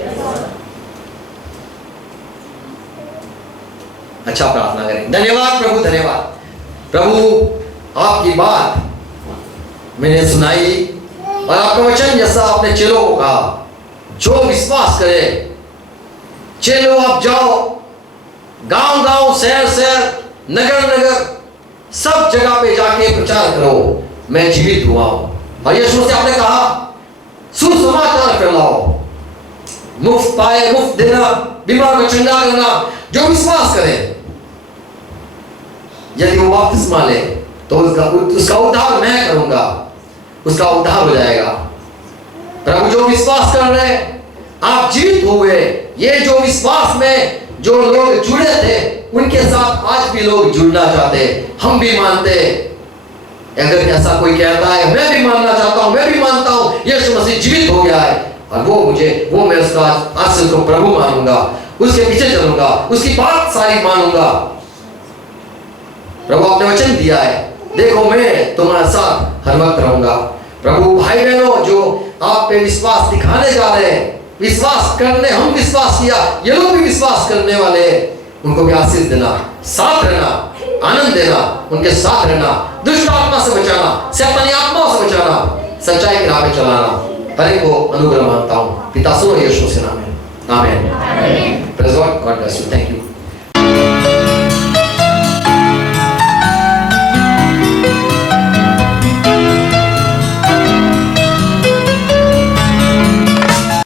अच्छा प्रार्थना करें। धन्यवाद प्रभु, धन्यवाद प्रभु, आपकी बात मैंने सुनाई और आपका वचन जैसा आपने चेलों को कहा, जो विश्वास करे, चेलो आप जाओ, गांव गांव, शहर शहर, नगर नगर, सब जगह पे जाके प्रचार करो, मैं जीवित हुआ हूं। और यीशु से आपने कहा सुसमाचार फैलाओ, मुफ्त पाए मुफ्त देना, बीमार को चंगा करना, जो विश्वास करे, यदि वो बपतिस्मा ले तो उसका उद्धार मैं करूंगा, उसका उद्धार हो जाएगा। प्रभु जो विश्वास कर रहे हैं, आप जीवित हुए, ये जो विश्वास में जो लोग जुड़े थे, उनके साथ आज भी लोग जुड़ना चाहते, हम भी मानते। अगर ऐसा कोई कहता है मैं भी मानना चाहता हूं, मैं भी मानता हूं यीशु मसीह जीवित हो गया है, और वो मैं उसका आज से उसको प्रभु मानूंगा, उसके पीछे चलूंगा, उसकी बात सारी मानूंगा। प्रभु आपने वचन दिया है, देखो मैं तुम्हारे साथ हर वक्त रहूंगा। प्रभु भाई बहनों जो आप पे विश्वास दिखाने जा रहे हैं, विश्वास करने, हम विश्वास किया, ये लोग भी विश्वास करने वाले, उनको भी आशीष देना, साथ रहना, आनंद देना, उनके साथ रहना, दुष्ट आत्मा से बचाना, शैतानी आत्माओं से बचाना, सच्चाई के राह पे चलाना, हर एक को अनुग्रह मांगता हूं पिता सुनो यीशु के नाम में, आमीन। Praise God, God bless you, thank you.